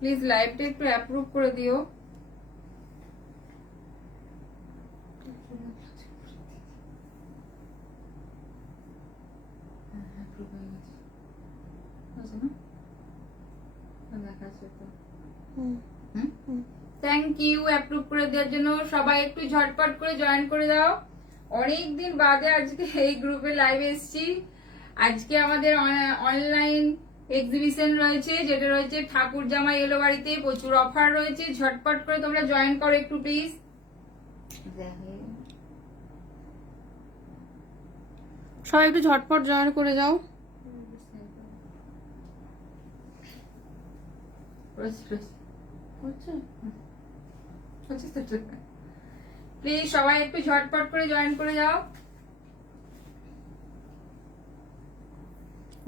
Please লাইভটা একটু approve করে দিও। থ্যাংক ইউ অ্যাপ্রুভ করে দেওয়ার জন্য। সবাই একটু ঝটপট করে জয়েন করে দাও। অনেকদিন বাদে আজকে এই গ্রুপে লাইভ এসেছি। আজকে আমাদের অনলাইন এক্সিবিশন রয়েছে, যেটা রয়েছে ঠাকুর জামা এলো বাড়িতে, প্রচুর অফার রয়েছে। ঝটপট করে তোমরা জয়েন করো একটু প্লিজ। সবাই একটু ঝটপট জয়েন করে যাও। প্লিজ সবাই একটু ঝটপট করে জয়েন করে যাও।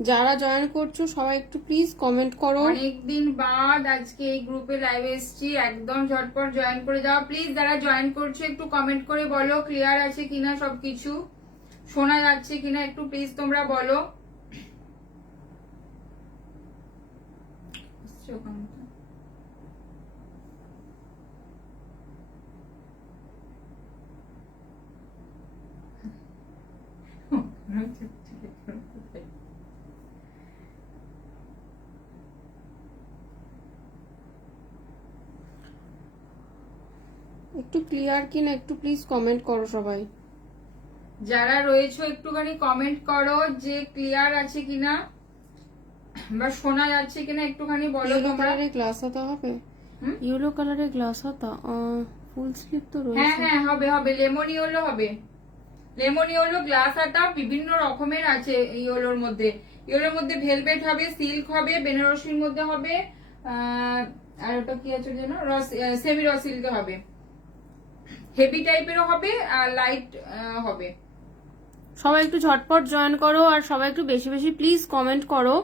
যারা জয়েন করছো সবাই একটু প্লিজ কমেন্ট করো। অনেকদিন বাদ আজকে এই গ্রুপে লাইভ এসেছি, একদম ঝটপট জয়েন করে যাও প্লিজ। যারা জয়েন করছো একটু কমেন্ট করে বলো ক্লিয়ার আছে কিনা, সবকিছু শোনা যাচ্ছে কিনা, একটু প্লিজ তোমরা বলো। একটু ক্লিয়ার কিনা একটু প্লিজ কমেন্ট করো সবাই। যারা রয়েছে একটুখানি কমেন্ট করো যে ক্লিয়ার আছে কিনা বা শোনা যাচ্ছে কিনা, একটুখানি বলো। ইয়েলো তোমরা কালারের গ্লাস হাতা হবে? ইয়েলো কালারের গ্লাস হাতা ফুল স্লিভ তো হ্যাঁ রয়েছে। হ্যাঁ হবে হবে, লেমন ইয়েলো হবে। লেমন ইয়েলো গ্লাস হাতা বিভিন্ন রকমের আছে ইয়েলোর মধ্যে। ইয়েলোর মধ্যে ভেলভেট হবে, সিল্ক হবে, বেনারসির মধ্যে হবে, আর ওটা কি আছে যেন সেমি র সিল্কে হবে, হেভি টাইপেরও হবে আর লাইট হবে। সবাই একটু ঝটপট জয়েন করো আর সবাই একটু বেশি বেশি প্লিজ কমেন্ট করো।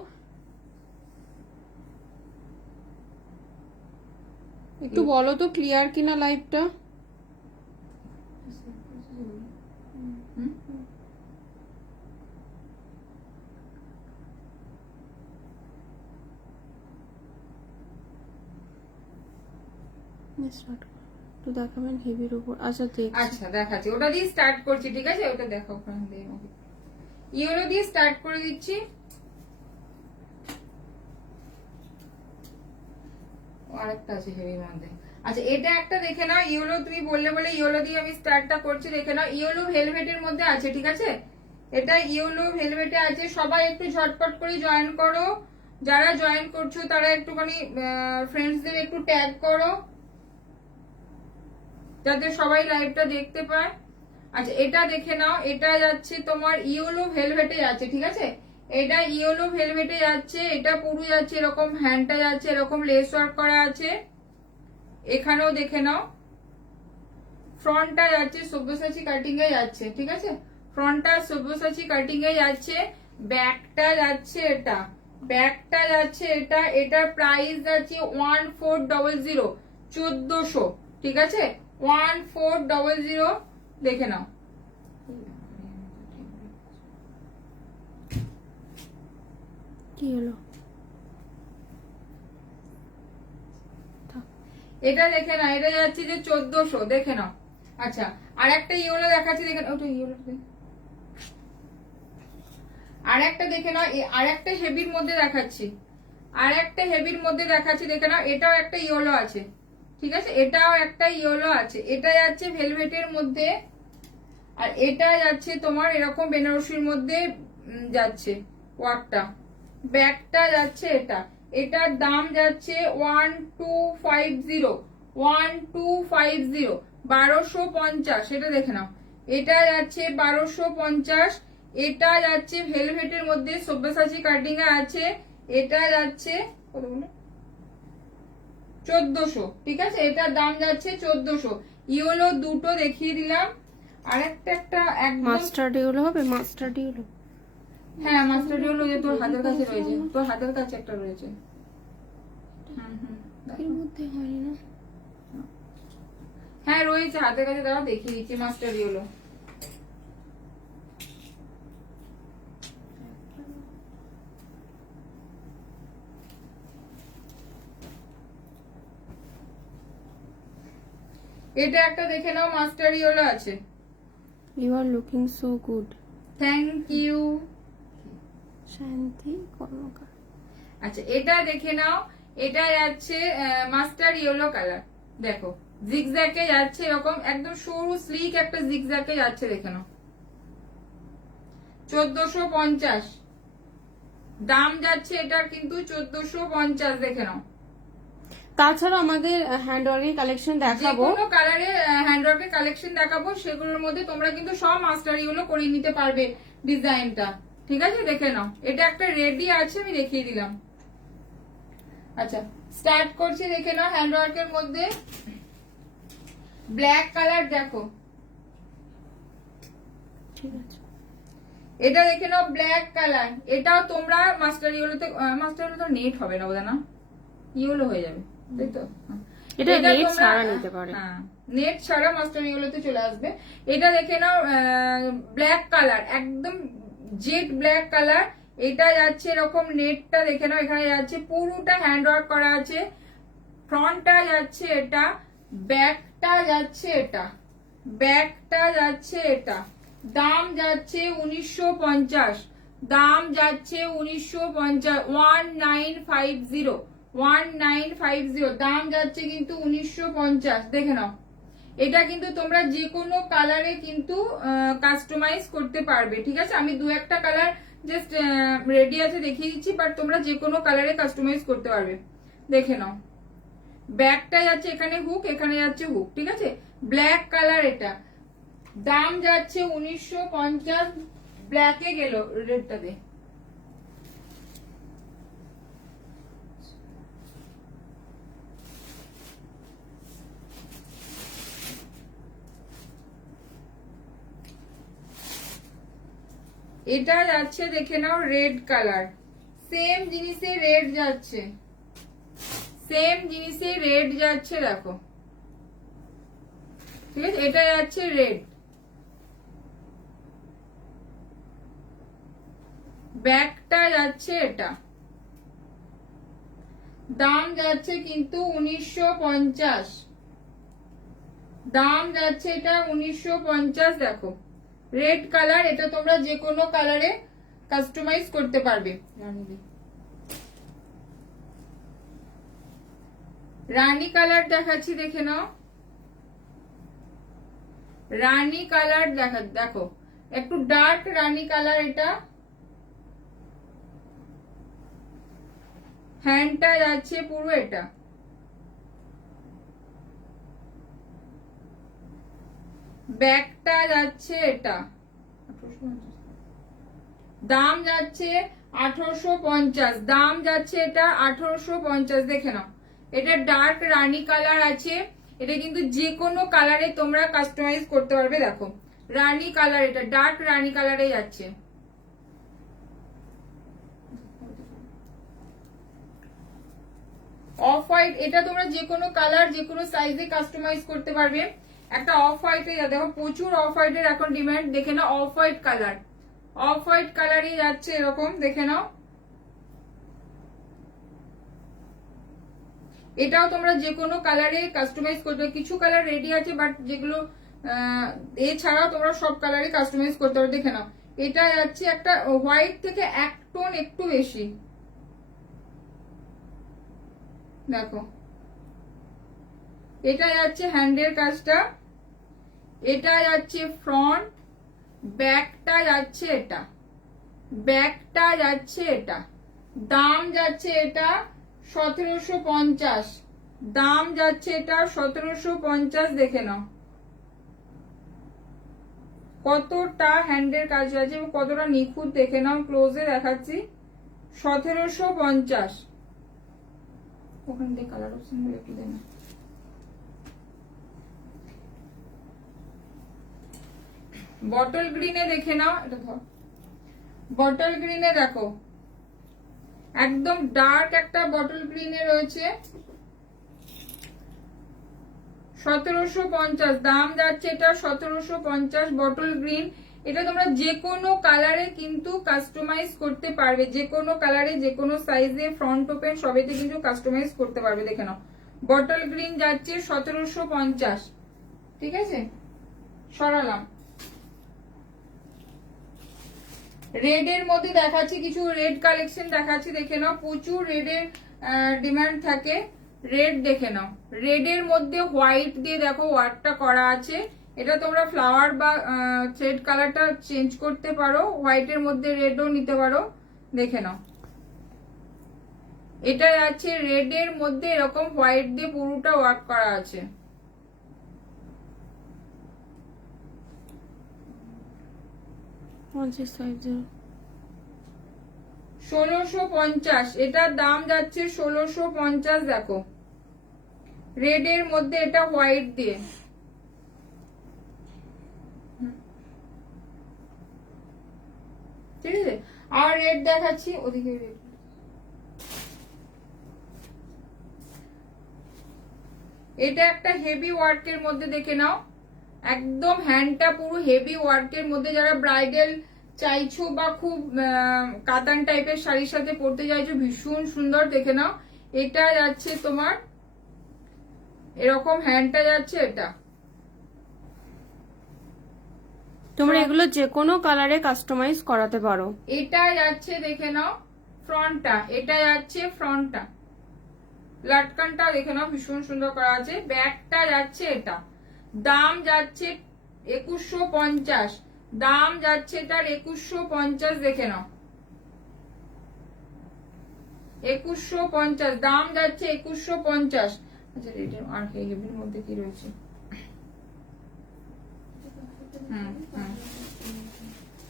একটু বলো তো ক্লিয়ার কিনা লাইভটা। একটু দেখাবেন হেভির উপর। আচ্ছা দেখ, আচ্ছা দেখাচ্ছি, ওটা দিয়ে স্টার্ট করছি, ঠিক আছে? ওটা দেখো, ইয়েলো দিয়ে স্টার্ট করে দিচ্ছি। আরেকটা আছে হেভির মধ্যে। আচ্ছা এটা একটা দেখে নাও, ইয়েলো তুমি বললে বলে ইয়েলো দিয়ে আমি স্টার্টটা করছি, দেখে নাও। ইয়েলো ভেলভেটের মধ্যে আছে, ঠিক আছে? এটা ইয়েলো ভেলভেটে আছে। সবাই একটু ঝটপট করে জয়েন করো। যারা জয়েন করছো তারা একটুখানি ফ্রেন্ডসদের একটু ট্যাগ করো যাতে সবাই লাইভটা দেখতে পায়। আচ্ছা এটা দেখে নাও, এটা যাচ্ছে তোমার ইয়েলো ভেলভেটে যাচ্ছে, ঠিক আছে? এটা ইয়েলো ভেলভেটে যাচ্ছে, এটা পুরো যাচ্ছে এরকম, হ্যান্ডটা যাচ্ছে এরকম লেস ওয়ার্ক করা আছে। এখানেও দেখে নাও, ফ্রন্টটা যাচ্ছে সব্যসাচী কাটিং এ যাচ্ছে, ঠিক আছে? ফ্রন্টটা সব্যসাচী কাটিং এ যাচ্ছে, ব্যাকটা যাচ্ছে এটা, ব্যাকটা যাচ্ছে এটা। এটার প্রাইস যাচ্ছে 1400, 1400, ঠিক আছে? 1400 দেখে নাও। কি হলো? এটা দেখে নাও, এটা যাচ্ছে যে 1400, দেখে নাও। আচ্ছা আর একটা ইয়েলো দেখাচ্ছি, দেখে নাও। ওটা ইয়েলো, আর একটা দেখে নাও, আর একটা হেভির মধ্যে দেখাচ্ছি, আর একটা হেভির মধ্যে দেখাচ্ছি, দেখে নাও। এটাও একটা ইয়েলো আছে, ঠিক আছে? এটাও একটা ইয়েলো আছে। এটা যাচ্ছে ভেলভেটের মধ্যে, আর এটা যাচ্ছে তোমার এরকম বেনারসির মধ্যে যাচ্ছে ওয়ার্কটা। ব্যাগটা যাচ্ছে এটা, এটার দাম যাচ্ছে 1250, 1250, 1250। এটা দেখে নাও, এটা যাচ্ছে 1250। এটা যাচ্ছে ভেলভেটের মধ্যে সব্যসাচী কাটিং এ আছে। এটা যাচ্ছে কত বলে 1400, ঠিক আছে? এটার দাম যাচ্ছে 1400। ইয়েলো দুটো দেখিয়ে দিলাম, আর একটা একদম মাস্টার্ড ইয়েলো হবে, মাস্টার্ড ইয়েলো। হ্যাঁ মাস্টার্ড ইয়েলো, যে তোর হাতের কাছে রয়েছে, তোর হাতের কাছে একটা রয়েছে। এর মধ্যে হয়নি না? হ্যাঁ রয়েছে হাতের কাছে, দাঁড়াও দেখিয়ে দিচ্ছি মাস্টার্ড ইয়েলো। এটা একটা দেখে নাও, মাস্টার ইয়েলো আছে। You are looking so good. Thank you. Shanti Karmakar. আচ্ছা এটা দেখে নাও, এটা যাচ্ছে মাস্টার ইয়েলো কালার। দেখো জিগজ্যাকে যাচ্ছে এরকম, একদম সরু স্লিক একটা জিগজ্যাকে যাচ্ছে, দেখে নাও 1450 দাম যাচ্ছে এটার, কিন্তু 1450 দেখে নাও। তাছাড়া আমাদের হ্যান্ডওয়ার্কের কালেকশন দেখাবো, যেকোনো কালারে হ্যান্ডওয়ার্কের কালেকশন দেখাবো, সেগুলোর মধ্যে তোমরা কিন্তু সব মাস্টার ইয়েলো করে নিতে পারবে ডিজাইনটা, ঠিক আছে? দেখে নাও, এটা একটা রেডি আছে, আমি দেখিয়ে দিলাম। আচ্ছা স্টার্ট করছি, দেখে নাও হ্যান্ডওয়ার্কের মধ্যে ব্ল্যাক কালার। দেখো ঠিক আছে, এটা দেখে নাও ব্ল্যাক কালার, এটাও তোমরা মাস্টার ইয়েলোতে, মাস্টার ইয়েলো তো নেট হবে না বোধ না, ইয়েলো হয়ে যাবে, তাই তো? এটা নেট ছাড়া নিতে পারে। হ্যাঁ নেট ছাড়া মাস্টার ইয়েলোতে চলে আসবে। এটা দেখে নাও ব্ল্যাক কালার, একদম জেড ব্ল্যাক কালার। এটা যাচ্ছে এরকম, নেটটা দেখে নাও, এখানে যাচ্ছে পুরোটা হ্যান্ড ওয়ার্ক করা আছে। ফ্রন্টটা যাচ্ছে এটা, ব্যাকটা যাচ্ছে এটা, ব্যাকটা যাচ্ছে এটা। দাম যাচ্ছে 1950, দাম যাচ্ছে 1950, 1950, 1950 দাম যাচ্ছে কিন্তু 1950। দেখে নাও, এটা কিন্তু তোমরা যে কোনো কালারে কিন্তু কাস্টমাইজ করতে পারবে, ঠিক আছে? আমি দু একটা কালার জাস্ট রেডি আছে দেখিয়ে দিচ্ছি, বাট তোমরা যে কোনো কালারে কাস্টমাইজ করতে পারবে। দেখে নাও ব্যাকটা যাচ্ছে এখানে হুক, এখানে যাচ্ছে হুক, ঠিক আছে? ব্ল্যাক কালার, এটা দাম যাচ্ছে 1950। ব্ল্যাকে গেল, রেডটা দে। এটা যাচ্ছে দেখে নাও রেড কালার, সেম জিনিসে রেড যাচ্ছে, সেম জিনিসে রেড যাচ্ছে, দেখো ঠিক আছে? এটা যাচ্ছে রেড, ব্যাকটা যাচ্ছে এটা। দাম যাচ্ছে কিন্তু 1950, দাম যাচ্ছে এটা 1950। দেখো রেড কালার, এটা তোমরা যে কোনো কালারে কাস্টমাইজ করতে পারবে। রানী কালার দেখাচ্ছি, দেখে নাও রানী কালার দেখো একটু ডার্ক রানী কালার। এটা হ্যান্ডটা যাচ্ছে পুরো এটা, ব্যাকটা যাচ্ছে এটা। দাম যাচ্ছে 1850, দাম যাচ্ছে এটা 1850। দেখে নাও, এটা ডার্ক রানী কালার আছে, এটা কিন্তু যে কোনো কালারে তোমরা কাস্টমাইজ করতে পারবে। দেখো রানী কালার, এটা ডার্ক রানী কালারে যাচ্ছে। অফ হোয়াইট, এটা তোমরা যে কোনো কালার যে কোনো সাইজে কাস্টমাইজ করতে পারবে। একটা অফ হোয়াইটে দেখো, প্রচুর অফ হোয়াইটের এখন ডিমান্ড। দেখে নাও off white colour, off white কালারই যাচ্ছে এরকম, দেখে নাও। এটাও তোমরা যে কোনো কালারে কাস্টমাইজ করতে, কিছু কালার রেডি আছে, বাট যেগুলো এছাড়াও তোমরা সব কালারে কাস্টমাইজ করতে পারো। দেখে নাও, এটা যাচ্ছে একটা হোয়াইট থেকে এক টোন একটু বেশি। দেখো এটা যাচ্ছে হ্যান্ডের কাজটা, এটা যাচ্ছে ফ্রন্ট, ব্যাকটা যাচ্ছে এটা, ব্যাকটা যাচ্ছে এটা। দাম যাচ্ছে এটা 1750, দাম যাচ্ছে এটা 1750। দেখে নাও কতটা হ্যান্ডের কাজ আছে, কতটা নিখুঁত, দেখে নাও ক্লোজে দেখাচ্ছি। 1750। ওখান থেকে কালার অপশন গুলো একটু দেন। বটল গ্রিনে দেখে নাও, এটা ধর, বটল গ্রিনে দেখো একদম ডার্ক একটা বটল গ্রিনে রয়েছে, 1750। দাম যাচ্ছে এটা 1750, বটল গ্রিন। এটা তোমরা যে কোনো কালারে কিন্তু কাস্টমাইজ করতে পারবে, যে কোনো কালারে যে কোনো সাইজে ফ্রন্ট ওপেন সবেতে কিন্তু কাস্টমাইজ করতে পারবে। দেখে নাও বটল গ্রিন যাচ্ছে 1750, ঠিক আছে, সরালাম। রেড এর মধ্যে দেখাচ্ছি, কিছু রেড কালেকশন দেখাচ্ছি, দেখে নাও। প্রচুর রেডের ডিমান্ড থাকে। রেড দেখে নাও, রেড এর মধ্যে হোয়াইট দিয়ে দেখো ওয়ার্কটা করা আছে। এটা তোমরা ফ্লাওয়ার বা থ্রেড কালারটা চেঞ্জ করতে পারো, হোয়াইটের মধ্যে রেডও নিতে পারো। দেখে নাও, এটা আছে রেড এর মধ্যে এরকম হোয়াইট দিয়ে পুরোটা ওয়ার্ক করা আছে। ওয়ান 1650, এটার দাম যাচ্ছে 1650। দেখো রেড এর মধ্যে এটা হোয়াইট দিয়ে, ঠিক আছে। আর রেড দেখাচ্ছি, ওদিকে রেড। এটা একটা হেভি ওয়ার্কের মধ্যে, দেখে নাও, একদম হ্যান্ডটা পুরো হেভি ওয়ার্কের মধ্যে। যারা ব্রাইডাল চাইছো বা খুব কাতান টাইপের শাড়ির সাথে পরতে চাইছো, ভীষণ সুন্দর। দেখে নাও, এটা যাচ্ছে তোমার এরকম, হ্যান্ডটা যাচ্ছে এটা। তোমরা এগুলো যে কোনো কালারে কাস্টমাইজ করাতে পারো। এটা যাচ্ছে, দেখে নাও ফ্রন্টটা, এটা যাচ্ছে ফ্রন্টটা, লাটকানটা দেখে নাও ভীষণ সুন্দর করা আছে। ব্যাকটা যাচ্ছে এটা, দাম যাচ্ছে 2150, দাম যাচ্ছে এটার 2150। দেখে নাও 2150, দাম যাচ্ছে 2150। আচ্ছা এটা আর হেভির মধ্যে কি রয়েছে?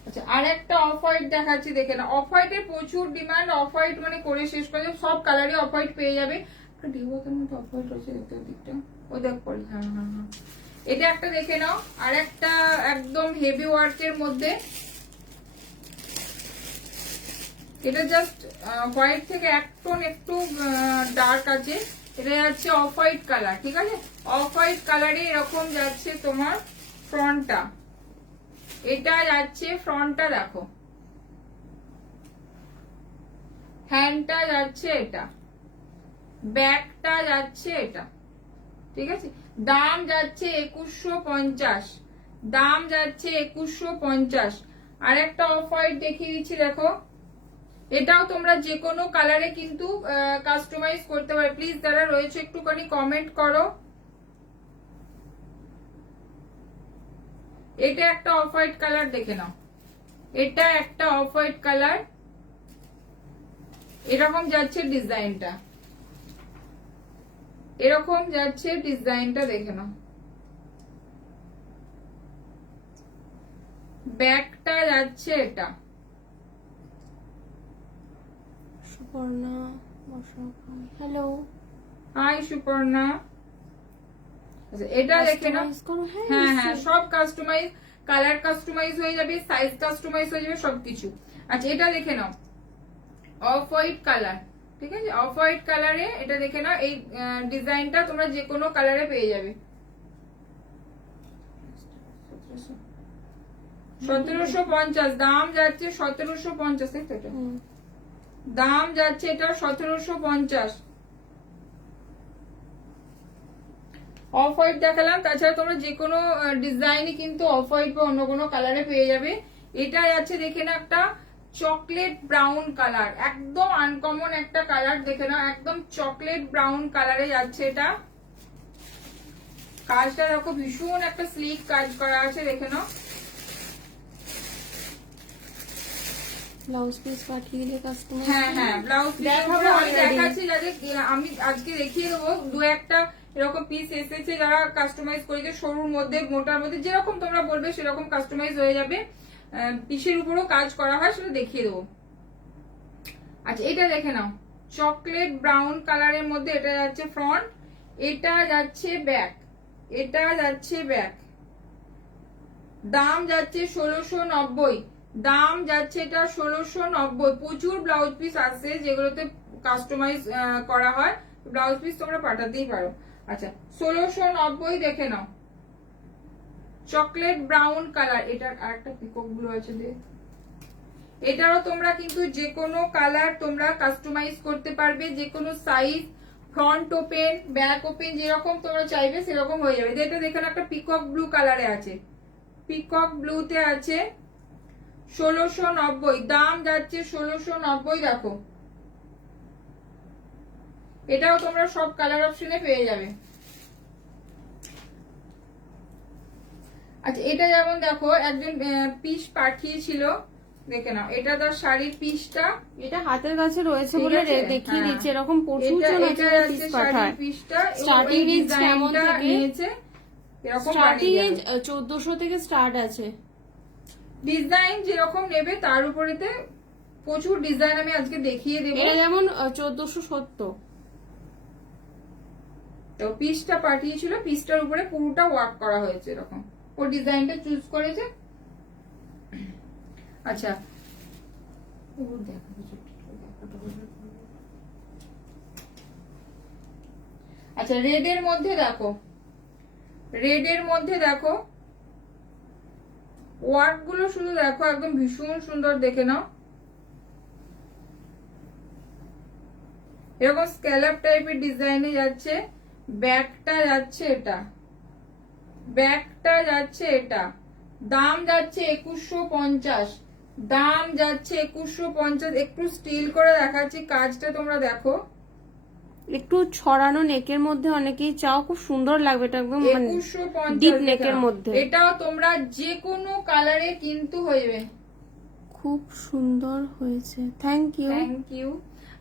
আচ্ছা আর একটা অফ হোয়াইট দেখাচ্ছি, দেখে না। অফ হোয়াইটের প্রচুর ডিমান্ড, অফ হোয়াইট মানে করে শেষ করে সব কালারই অফ হোয়াইট পেয়ে যাবে। একটা ডিভোকের মধ্যে অফ হোয়াইট রয়েছে, দেখতে দিকটা ও দেখ পড়ি। হ্যাঁ হ্যাঁ হ্যাঁ, এটা একটা দেখে নাও। আর একটা একদম হেভি ওয়ার্কের মধ্যে, এটা জাস্ট হোয়াইট থেকে এক টোন একটু ডার্ক আছে। এটা যাচ্ছে অফ হোয়াইট কালার, ঠিক আছে। অফ হোয়াইট কালারে এরকম যাচ্ছে তোমার ফ্রন্টটা, এটা যাচ্ছে ফ্রন্টটা। দেখো হ্যান্ডটা যাচ্ছে এটা, ব্যাকটা যাচ্ছে এটা, ঠিক আছে। দাম যাচ্ছে 2150, দাম যাচ্ছে 2150। আর একটা অফ হোয়াইট দেখিয়ে দিচ্ছি, দেখো এটাও তোমরা যে কোনো কালারে কিন্তু কাস্টমাইজ করতে পারো। প্লিজ যারা রয়েছে একটুখানি কমেন্ট করো। এটা একটা অফ হোয়াইট কালার, দেখে নাও, এটা একটা অফ হোয়াইট কালার। এরকম যাচ্ছে ডিজাইনটা, এরকম যাচ্ছে ডিজাইনটা, দেখে নাও। ব্যাকটা যাচ্ছে এটা। Suparna, hello, hi Suparna. আচ্ছা এটা দেখে নাও। হ্যাঁ হ্যাঁ, সব কাস্টমাইজ, কালার কাস্টমাইজ হয়ে যাবে, সাইজ কাস্টমাইজ হয়ে যাবে, সবকিছু। আচ্ছা এটা দেখে নাও, অফ হোয়াইট কালার, ঠিক আছে। অফ হোয়াইট কালারে এটা দেখে নাও, এই ডিজাইনটা তোমরা যে কোনো কালারে পেয়ে যাবে। 1750, দাম যাচ্ছে 1750, তাই তো? এটা দাম যাচ্ছে এটা 1750। অফ হোয়াইট দেখালাম, তাছাড়া তোমরা যে কোনো ডিজাইনই কিন্তু অফ হোয়াইট বা অন্য কোনো কালারে পেয়ে যাবে। এটা যাচ্ছে দেখে না একটা চকলেট ব্রাউন কালার, একদম আনকমন একটা কালার, দেখে নাও একদম চকলেট ব্রাউন কালারে যাচ্ছে এটা। কাজটা দেখো ভীষণ একটা স্লিক কাজ করা আছে, দেখে নাও। ব্লাউজ পিস পাঠিয়ে দিলে কাস্টমার। হ্যাঁ হ্যাঁ, ব্লাউজ দেখাবো, আমি দেখাচ্ছি যাদের, আমি আজকে দেখিয়ে দেবো দু একটা এরকম পিস এসেছে যারা কাস্টমাইজ করেছে, সরুর মধ্যে মোটার মধ্যে, যেরকম তোমরা বলবে সেরকম কাস্টমাইজ হয়ে যাবে। পিসের উপরও কাজ করা হয়, সেটা দেখিয়ে দেবো। আচ্ছা এটা দেখে নাও, চকলেট ব্রাউন কালারের মধ্যে এটা যাচ্ছে ফ্রন্ট, এটা যাচ্ছে ব্যাক, এটা যাচ্ছে ব্যাক। দাম যাচ্ছে 1690, দাম যাচ্ছে এটা 1690। প্রচুর ব্লাউজ পিস আছে যেগুলোতে কাস্টমাইজ করা হয়, ব্লাউজ পিস তোমরা পাঠাতেই পারো। আচ্ছা 1690 দেখে নাও, চকলেট ব্রাউন কালার। এটার আরেকটা পিকক গুলো আছে, এটারও তোমরা কিন্তু যে কোনো কালার তোমরা কাস্টমাইজ করতে পারবে, যে কোনো size front open, back open, যেরকম তোমরা চাইবে সেরকম হয়ে যাবে। এটা দেখো একটা পিকক ব্লু কালারে আছে, পিকক ব্লুতে আছে 1690, দাম যাচ্ছে 1690। দেখো এটাও তোমরা সব কালার অপশনে পেয়ে যাবে। আচ্ছা এটা যেমন দেখো একজন পিস পাঠিয়েছিল, দেখে নাও এটা তার শাড়ির পিসটা, এটা হাতের কাছে রয়েছে ঠিক বলে আছে? দেখিয়ে হ্যাঁ। দিচ্ছে, এরকম প্রচুর এটা জন এটা আছে হচ্ছে পিস শাড়ির পাঠায়। পিসটা, স্টার্টিং রেঞ্জ কেমন থেকে? নিয়েছে এরকম স্টার্টিং বানিয়ে রেঞ্জ যাবে। 1400 থেকে স্টার্ট আছে। ডিজাইন যেরকম নেবে তার উপরেতে প্রচুর ডিজাইন আমি আজকে দেখিয়ে দেবো। এটা যেমন 1470। তো পিসটা পাঠিয়েছিল, পিসটার উপরে পুরোটা ওয়ার্ক করা হয়েছে এরকম, ও ডিজাইনটা চুজ করেছে। আচ্ছা আচ্ছা রেড এর মধ্যে দেখো, রেড এর মধ্যে দেখো ওয়ার্ক গুলো শুধু দেখো, একদম ভীষণ সুন্দর, দেখে নাও। এরকম স্ক্যালাপ টাইপের ডিজাইনে যাচ্ছে, ব্যাকটা যাচ্ছে এটা, ব্যাকটা যাচ্ছে এটা, দাম যাচ্ছে 2150, দাম যাচ্ছে 2150। একটু স্টিল করে দেখাচ্ছি কাজটা, তোমরা দেখো একটু ছড়ানো নেকের মধ্যে অনেকেই চাও, খুব সুন্দর লাগবে এটা, একদম 2150 ডিপ নেকের মধ্যে। এটাও তোমরা যে কোনো কালারে কিন্তু হয়ে, খুব সুন্দর হয়েছে, থ্যাংক ইউ। Thank you.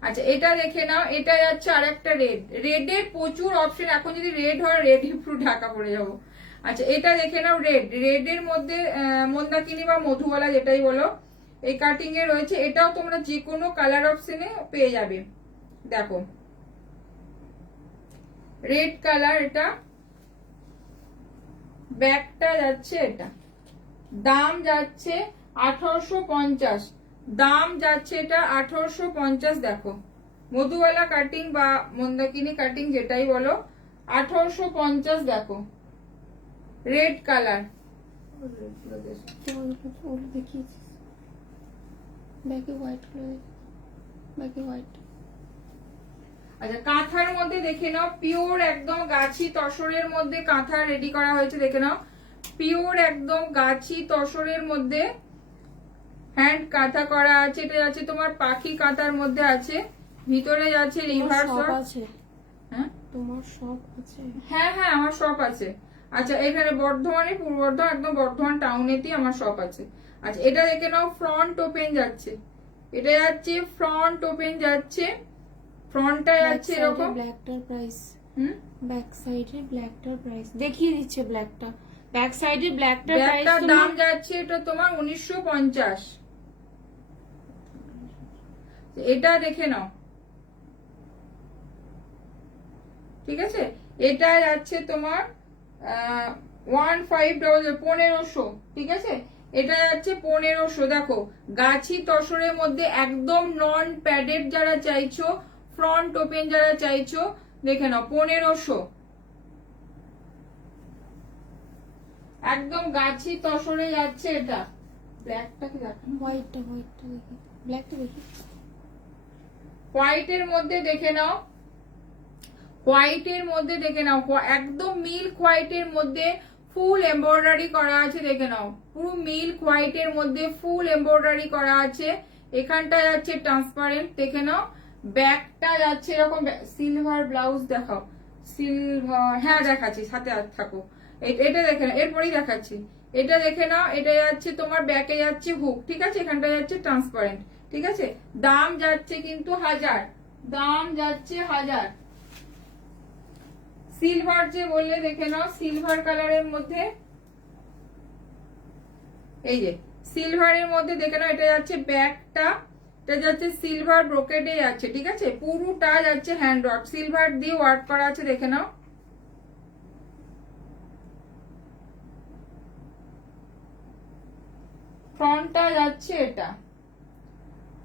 আচ্ছা এটা দেখে নাও, এটা যাচ্ছে আরেকটা রেড, রেডের প্রচুর অপশন, এখন যদি রেড হয় রেডই পুরো ঢাকা পড়ে যাবো। আচ্ছা এটা দেখে নাও রেড, রেডের মধ্যে মন্দাকিনী বা মধুবালা যেটাই বলো, এই কাটিং এ রয়েছে। এটাও তোমরা যে কোনো কালার অপশনে পেয়ে যাবে। দেখো রেড কালার, এটা ব্যাকটা যাচ্ছে এটা, দাম যাচ্ছে 1850, দাম যাচ্ছে এটা 1850। দেখো মধুবালা কাটিং বা মন্দাকিনী কাটিং যেটাই বলো, 1850। দেখো রেড কালার, দেখিয়েছিস ব্যাকে হোয়াইট কালার, ব্যাকে হোয়াইট। আচ্ছা কাঁথার মধ্যে দেখে নাও, পিওর একদম গাছি তসরের মধ্যে কাঁথা রেডি করা হয়েছে, দেখে নাও পিওর একদম গাছি তসরের মধ্যে হ্যান্ড কাঁথা করা আছে। এটা যাচ্ছে তোমার পাখি কাঁথার মধ্যে আছে, ভিতরে যাচ্ছে রিভার্স আছে। হ্যাঁ তোমার সব আছে? হ্যাঁ হ্যাঁ আমার শপ আছে। আচ্ছা এখানে বর্ধমানে, পূর্ব বর্ধমান একদম বর্ধমান টাউনেতেই আমার শপ আছে। আচ্ছা এটা দেখে নাও ফ্রন্ট ওপেন যাচ্ছে, এটা যাচ্ছে ফ্রন্ট ওপেন যাচ্ছে, ফ্রন্টটা যাচ্ছে এরকম। ব্ল্যাকটার প্রাইস, ব্যাক সাইডে ব্ল্যাকটার প্রাইস দেখিয়ে দিচ্ছে, ব্ল্যাকটা ব্যাক সাইডে ব্ল্যাকটার প্রাইস দাম যাচ্ছে এটা তোমার 1950। এটা দেখে নাও, ঠিক আছে। এটা যাচ্ছে তোমার 1500, ঠিক আছে। এটা যাচ্ছে 1500। দেখো গাছি তসরের মধ্যে একদম নন প্যাডেড যারা চাইছো, ফ্রন্ট ওপেন যারা চাইছো, দেখে নাও 1500, একদম গাছি তসরে যাচ্ছে এটা। ব্ল্যাকটা কি দেখো, হোয়াইটটা, হোয়াইটটা দেখি, ব্ল্যাকটা দেখি। হোয়াইটের মধ্যে দেখে নাও, হোয়াইটের মধ্যে দেখে নাও, একদম মিল্ক হোয়াইটের মধ্যে ফুল এমব্রয়ডারি করা আছে, দেখে নাও পুরো মিল্ক হোয়াইটের মধ্যে ফুল এমব্রয়ডারি করা আছে। এখানটা যাচ্ছে ট্রান্সপারেন্ট, দেখে নাও। ব্যাকটা যাচ্ছে এরকম সিলভার ব্লাউজ, দেখাও সিলভার, হ্যাঁ দেখাচ্ছি সাথে থাকো। এটা দেখে নাও, এরপরেই দেখাচ্ছি। এটা দেখে নাও, এটা যাচ্ছে তোমার ব্যাকে যাচ্ছে হুক, ঠিক আছে, এখানটা যাচ্ছে ট্রান্সপারেন্ট, ঠিক আছে। দাম যাচ্ছে কিন্তু 1000, দাম যাচ্ছে 1000। সিলভার যে বললে দেখে নাও, সিলভার কালারের মধ্যে, এই যে সিলভারের মধ্যে দেখে নাও, এটা যাচ্ছে ব্যাকটা, এটা যাচ্ছে সিলভার ব্রোকেডে যাচ্ছে, ঠিক আছে। পুরোটা যাচ্ছে হ্যান্ড ওয়ার্ক, সিলভার দিয়ে ওয়ার্ক করা আছে, দেখে নাও। ফ্রন্টটা যাচ্ছে এটা,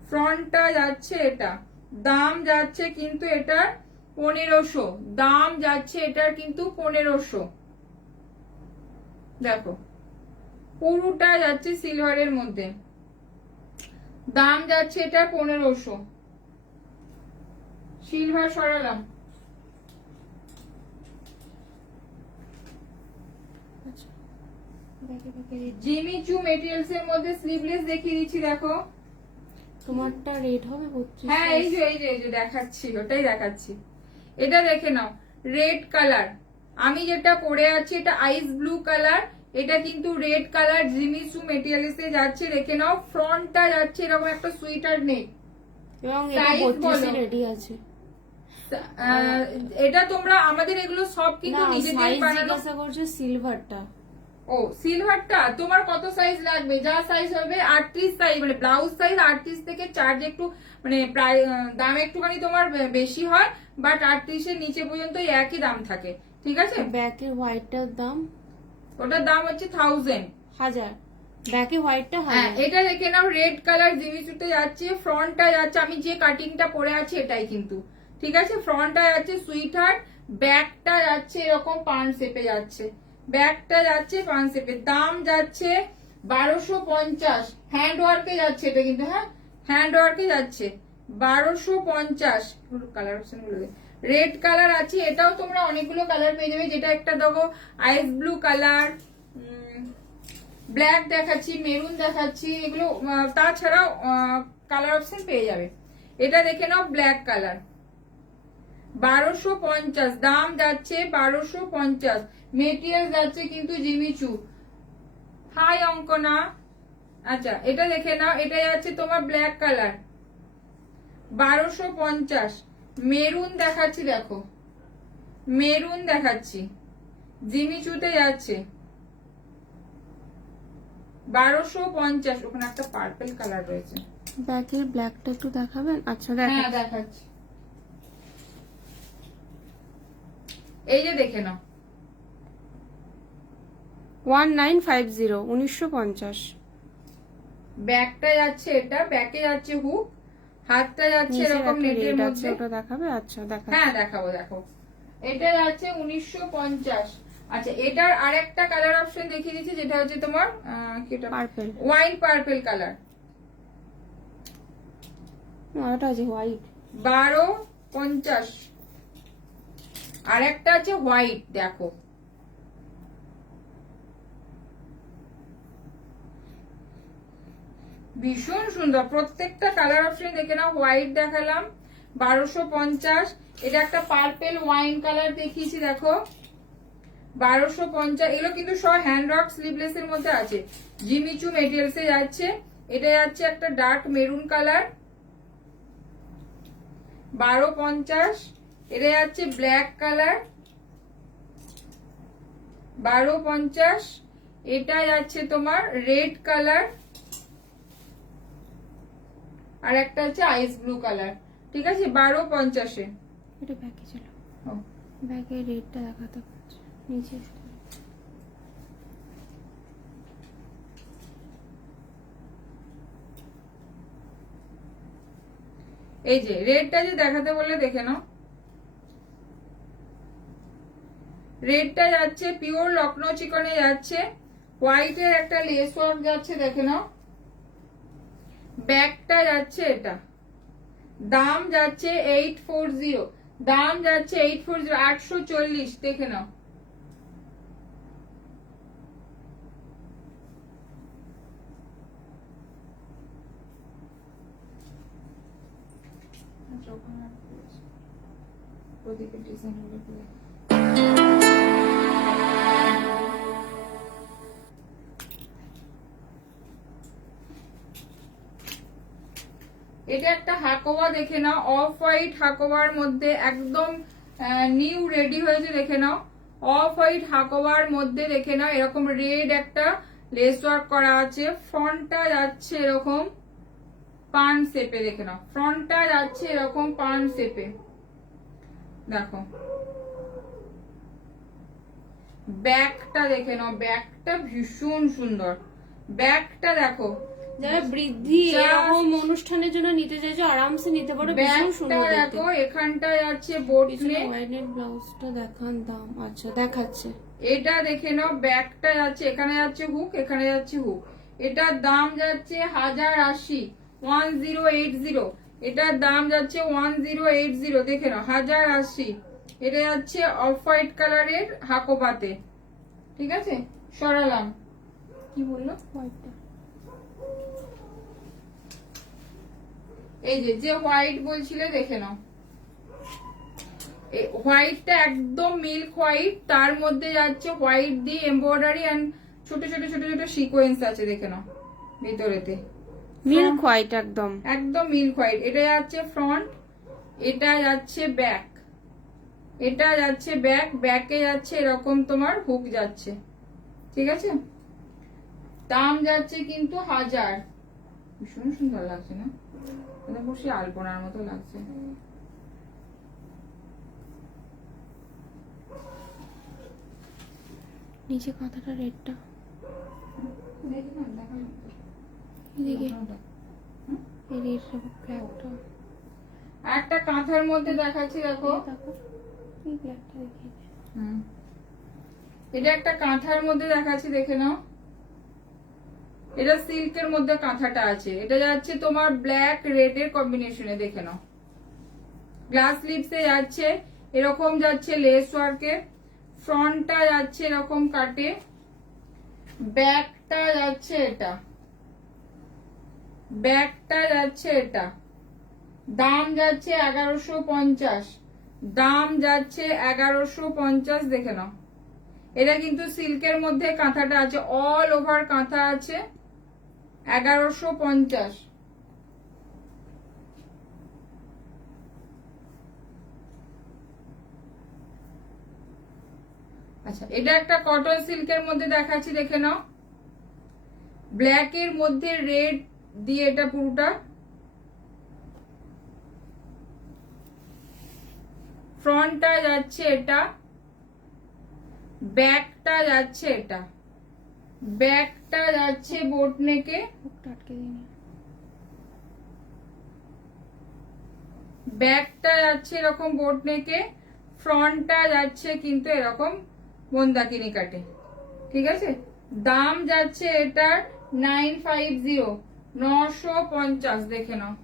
ফ্রন্টটা যাচ্ছে এটা, দাম যাচ্ছে কিন্তু এটার 1500, দাম যাচ্ছে এটার কিন্তু 1500। দেখো পুরোটা যাচ্ছে সিলভারের মধ্যে, দাম যাচ্ছে এটা 1500। সিলভার সরালাম, আচ্ছা ব্যাকে ব্যাকে রেড। জিমি চু মেটেরিয়ালস এর মধ্যে স্লিভলেস দেখিয়ে দিচ্ছি দেখো। তোমারটা রেড হবে 32। হ্যাঁ এই যে এই যে এই যে দেখাচ্ছি, ওটাই দেখাচ্ছি। এটা দেখে নাও, রেড কালার। আমি যেটা পরে আছি এটা আইস ব্লু কালার, এটা কিন্তু রেড কালার জিমিচু মেটেরিয়ালস এ যাচ্ছে। দেখে নাও ফ্রন্টটা যাচ্ছে এরকম একটা সুইটার নেক, এবং এটা Size 32 বলো। রেডি আছে। এটা তোমরা আমাদের এগুলো সব কিন্তু না নিজেদের সাইজ বানানো। জিজ্ঞাসা করছে সিলভারটা। ও সিলভারটা তোমার কত সাইজ লাগবে? যা সাইজ হবে 38 সাইজ, মানে ব্লাউজ সাইজ 38 থেকে চার্জ একটু মানে প্রায় দাম একটুখানি তোমার বেশি হয়, বাট 38 এর নিচে পর্যন্ত একই দাম থাকে, ঠিক আছে? ব্যাকে হোয়াইটটার দাম ওটার দাম হচ্ছে 1000। 1000। ব্যাকে হোয়াইটটা হ্যাঁ 1000। এটা দেখে নাও, রেড কালার জিমিচুতে যাচ্ছে, ফ্রন্টটা যাচ্ছে আমি যে কাটিংটা পরে আছি এটাই কিন্তু, ঠিক আছে? ফ্রন্টটা যাচ্ছে সুইট হার্ট, ব্যাকটা যাচ্ছে এরকম পান শেপে যাচ্ছে, ব্যাকটা যাচ্ছে পান শেপে। দাম যাচ্ছে 1250, হ্যান্ড ওয়ার্কে যাচ্ছে এটা কিন্তু, হ্যাঁ হ্যান্ড ওয়ার্কে যাচ্ছে 1250। কালার অপশন গুলো রেড কালার আছে, এটাও তোমরা অনেকগুলো কালার পেয়ে যাবে, যেটা একটা দেখো আইস ব্লু কালার, ব্ল্যাক দেখাচ্ছি, মেরুন দেখাচ্ছি, এগুলো তাছাড়াও কালার অপশন পেয়ে যাবে। এটা দেখে নাও ব্ল্যাক কালার, 1250 দাম যাচ্ছে, 1250। মেটেরিয়াল যাচ্ছে কিন্তু জিমিচু। হাই অঙ্কনা। আচ্ছা এটা দেখে নাও, এটা যাচ্ছে তোমার ব্ল্যাক কালার 1250। মেরুন দেখাচ্ছি, দেখো মেরুন দেখাচ্ছি, জিমিচুতে যাচ্ছে 1250। ওখানে একটা পার্পল কালার রয়েছে, ব্যাকের ব্ল্যাকটা একটু দেখাবেন? আচ্ছা হ্যাঁ দেখা। দেখাচ্ছি। এই যে দেখে নাও 1950 1950। ব্যাকটা যাচ্ছে, এটা ব্যাকে যাচ্ছে হুক, হাতটা যাচ্ছে নিচে এরকম একটা নেটের রেড আছে, মধ্যে। ওটা দেখাবে? আচ্ছা দেখা। হ্যাঁ দেখাবো, দেখো এটা যাচ্ছে 1950। আচ্ছা এটার আরেকটা কালার অপশন দেখিয়ে দিচ্ছি, যেটা হচ্ছে তোমার পার্পল। ওয়াইন পার্পল কালার, ওটা আছে হোয়াইট। 1250। আর একটা আছে হোয়াইট, দেখো ভীষণ সুন্দর। প্রত্যেকটা কালার অপশন দেখে নাও, হোয়াইট দেখালাম 1250, এটা একটা পার্পল ওয়াইন কালার দেখিয়েছি দেখো 1250। এগুলো কিন্তু সব হ্যান্ড ওয়ার্ক স্লিভলেস এর মধ্যে আছে, জিমিচু মেটেরিয়ালস এ যাচ্ছে। এটা যাচ্ছে একটা ডার্ক মেরুন কালার 1250। এটা যাচ্ছে ব্ল্যাক কালার 1250। এটা যাচ্ছে তোমার রেড কালার, আর একটা হচ্ছে আইস ব্লু কালার, ঠিক আছে 1250-এ। এটা ব্যাকে চলো, ব্যাকে রেডটা দেখাতে পারছে নিচে। এই যে রেডটা যে দেখাতে বললে দেখে নাও, রেডটা যাচ্ছে পিওর লখনৌ চিকনে যাচ্ছে, হোয়াইটের একটা লেস ওয়ার্ক যাচ্ছে দেখে নাও, ব্যাকটা যাচ্ছে এটা। দাম যাচ্ছে 840, দাম যাচ্ছে 840, 840 দেখে নাও। ওদিকে ডিজাইন গুলো এটা একটা হাকোয়া দেখে নাও, অফ হোয়াইট হাকোয়ার মধ্যে একদম নিউ রেডি হয়েছে দেখে নাও, অফ হোয়াইট হাকোয়ার মধ্যে দেখে নাও এরকম রেড একটা লেস ওয়ার্ক করা আছে। ফ্রন্টটা যাচ্ছে এরকম পান শেপে, দেখে নাও ফ্রন্টটা যাচ্ছে এরকম পান শেপে, দেখো ব্যাকটা দেখে নাও, ব্যাকটা ভীষণ সুন্দর, ব্যাকটা দেখো। যারা বৃদ্ধি এরকম অনুষ্ঠানের জন্য নিতে চাইছো আরামসে নিতে পারো, ভীষণ সুন্দর দেখতে। দেখো এখানটা যাচ্ছে বোট নেক, হোয়াইট ব্লাউজটা দেখান দাম। আচ্ছা দেখাচ্ছে। এটা দেখে নাও ব্যাকটা যাচ্ছে, এখানে যাচ্ছে হুক, এখানে যাচ্ছে হুক। এটার দাম যাচ্ছে 1080, 1080। এটার দাম যাচ্ছে 1080, দেখে নাও 1080। এটা যাচ্ছে অফ হোয়াইট কালারের হাকোবাতে, ঠিক ঠিক আছে, সরালাম। কি বললো? হোয়াইটটা এই যে হোয়াইট বলছিলে দেখে নাও, হোয়াইটটা একদম মিল্ক হোয়াইট, তার মধ্যে যাচ্ছে হোয়াইট দিয়ে এমব্রয়ডারি এন্ড ছোট ছোট ছোট ছোট সিকোয়েন্স আছে, দেখে নাও ভিতরেতে মিল্ক হোয়াইট একদম একদম মিল্ক হোয়াইট। এটা যাচ্ছে ফ্রন্ট, এটা যাচ্ছে ব্যাক, এটা যাচ্ছে ব্যাক, ব্যাকে যাচ্ছে এরকম তোমার হুক যাচ্ছে, ঠিক আছে। দাম যাচ্ছে কিন্তু 1000। ভীষণ সুন্দর লাগছে না, বসে আলপনার মতো লাগছে। নিচে কাঁথাটা রেডটা দেখি না, দেখা এদিকে এই রেডটা ব্ল্যাকটা একটা কাঁথার মধ্যে দেখাচ্ছি, দেখো এই ব্ল্যাকটা দেখিয়ে দে। এটা একটা কাঁথার মধ্যে দেখাচ্ছি, দেখে নাও। এটা সিল্কের মধ্যে কাঁথাটা আছে, এটা যাচ্ছে তোমার ব্ল্যাক রেড এর কম্বিনেশনে, দেখে নাও। গ্লাস লিপসে যাচ্ছে এরকম, যাচ্ছে লেস ওয়ার্কে, ফ্রন্টটা যাচ্ছে এরকম কাটে, ব্যাকটা যাচ্ছে এটা, ব্যাকটা যাচ্ছে এটা। দাম যাচ্ছে 1150, দাম যাচ্ছে 1150, দেখে নাও। এটা কিন্তু সিল্কের মধ্যে কাঁথাটা আছে, অল ওভার কাঁথা আছে, 1150। আচ্ছা, এটা একটা কটন সিল্কের মধ্যে দেখাচ্ছি, দেখে নাও। ব্ল্যাক এর মধ্যে রেড দিয়ে এটা পুরোটা, ফ্রন্টটা যাচ্ছে এটা, ব্যাকটা যাচ্ছে এটা, ব্যাকটা যাচ্ছে বোট নেকে, হুকটা আটকে দিই না। ব্যাকটা যাচ্ছে এরকম বোট নেকে, ফ্রন্টটা যাচ্ছে কিন্তু এরকম মন্দাকিনি কাটে, ঠিক আছে। দাম যাচ্ছে এটার 950, 950, দেখে নাও।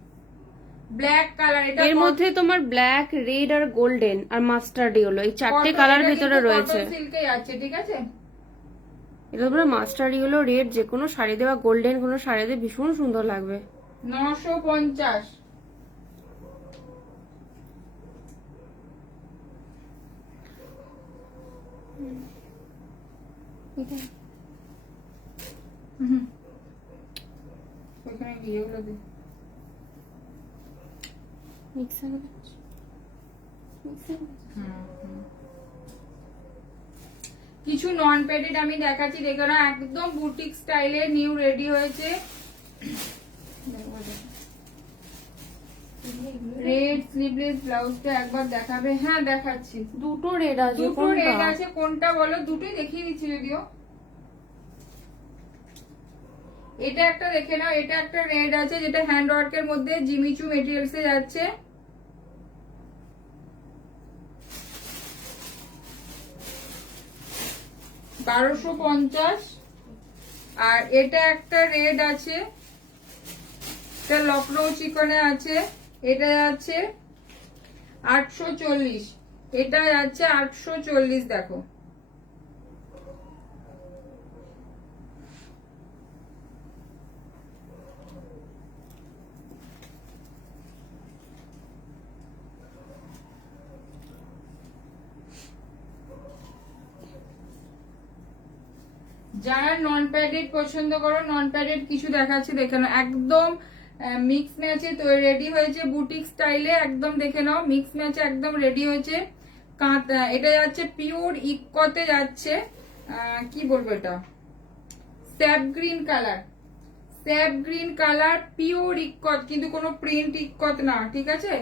ব্ল্যাক কালার, এটা এর মধ্যে তোমার ব্ল্যাক রেড আর গোল্ডেন আর মাস্টার্ড ইয়েলো এই চারটে কালার ভিতরে রয়েছে। সিল্কে আছে, ঠিক আছে। এটা তোমরা মাস্টার্ড ইয়েলো রেড যে কোনো শাড়ি দেওয়া, গোল্ডেন কোনো শাড়ি দিয়ে ভীষণ সুন্দর লাগবে। 950। ওইখানে গিয়ে ওগুলো দে। কিছু নন প্যাডেড আমি দেখাচ্ছি, দেখো না, একদম বুটিক স্টাইলে নিউ রেডি হয়েছে। রেড স্লিভলেস ব্লাউজটা একবার দেখাবে? হ্যাঁ দেখাচ্ছি। দুটো রেড আছে, দুটো রেড আছে, কোনটা বলো? দুটোই দেখিয়ে দিচ্ছি যদিও। এটা একটা দেখে নাও, এটা একটা রেড আছে যেটা হ্যান্ড ওয়ার্কের মধ্যে জিমিচু মেটেরিয়ালস এ যাচ্ছে। $1250। আর এটা একটা রেড আছে, এটা লখনৌ চিকনে আছে, এটা যাচ্ছে 840, এটা যাচ্ছে 840, দেখো। যারা নন প্যাডেড পছন্দ করো, নন প্যাডেড কিছু দেখাচ্ছে, দেখে নাও। একদম মিক্স ম্যাচে তো রেডি হয়েছে, বুটিক স্টাইলে একদম, দেখে নাও। মিক্স ম্যাচে একদম রেডি হয়েছে। এটা যাচ্ছে পিওর ইকতে যাচ্ছে, কি বলবো এটা, sap green colour, sap green colour, pure ইকত, কিন্তু কোনো প্রিন্ট ইকত না, ঠিক আছে।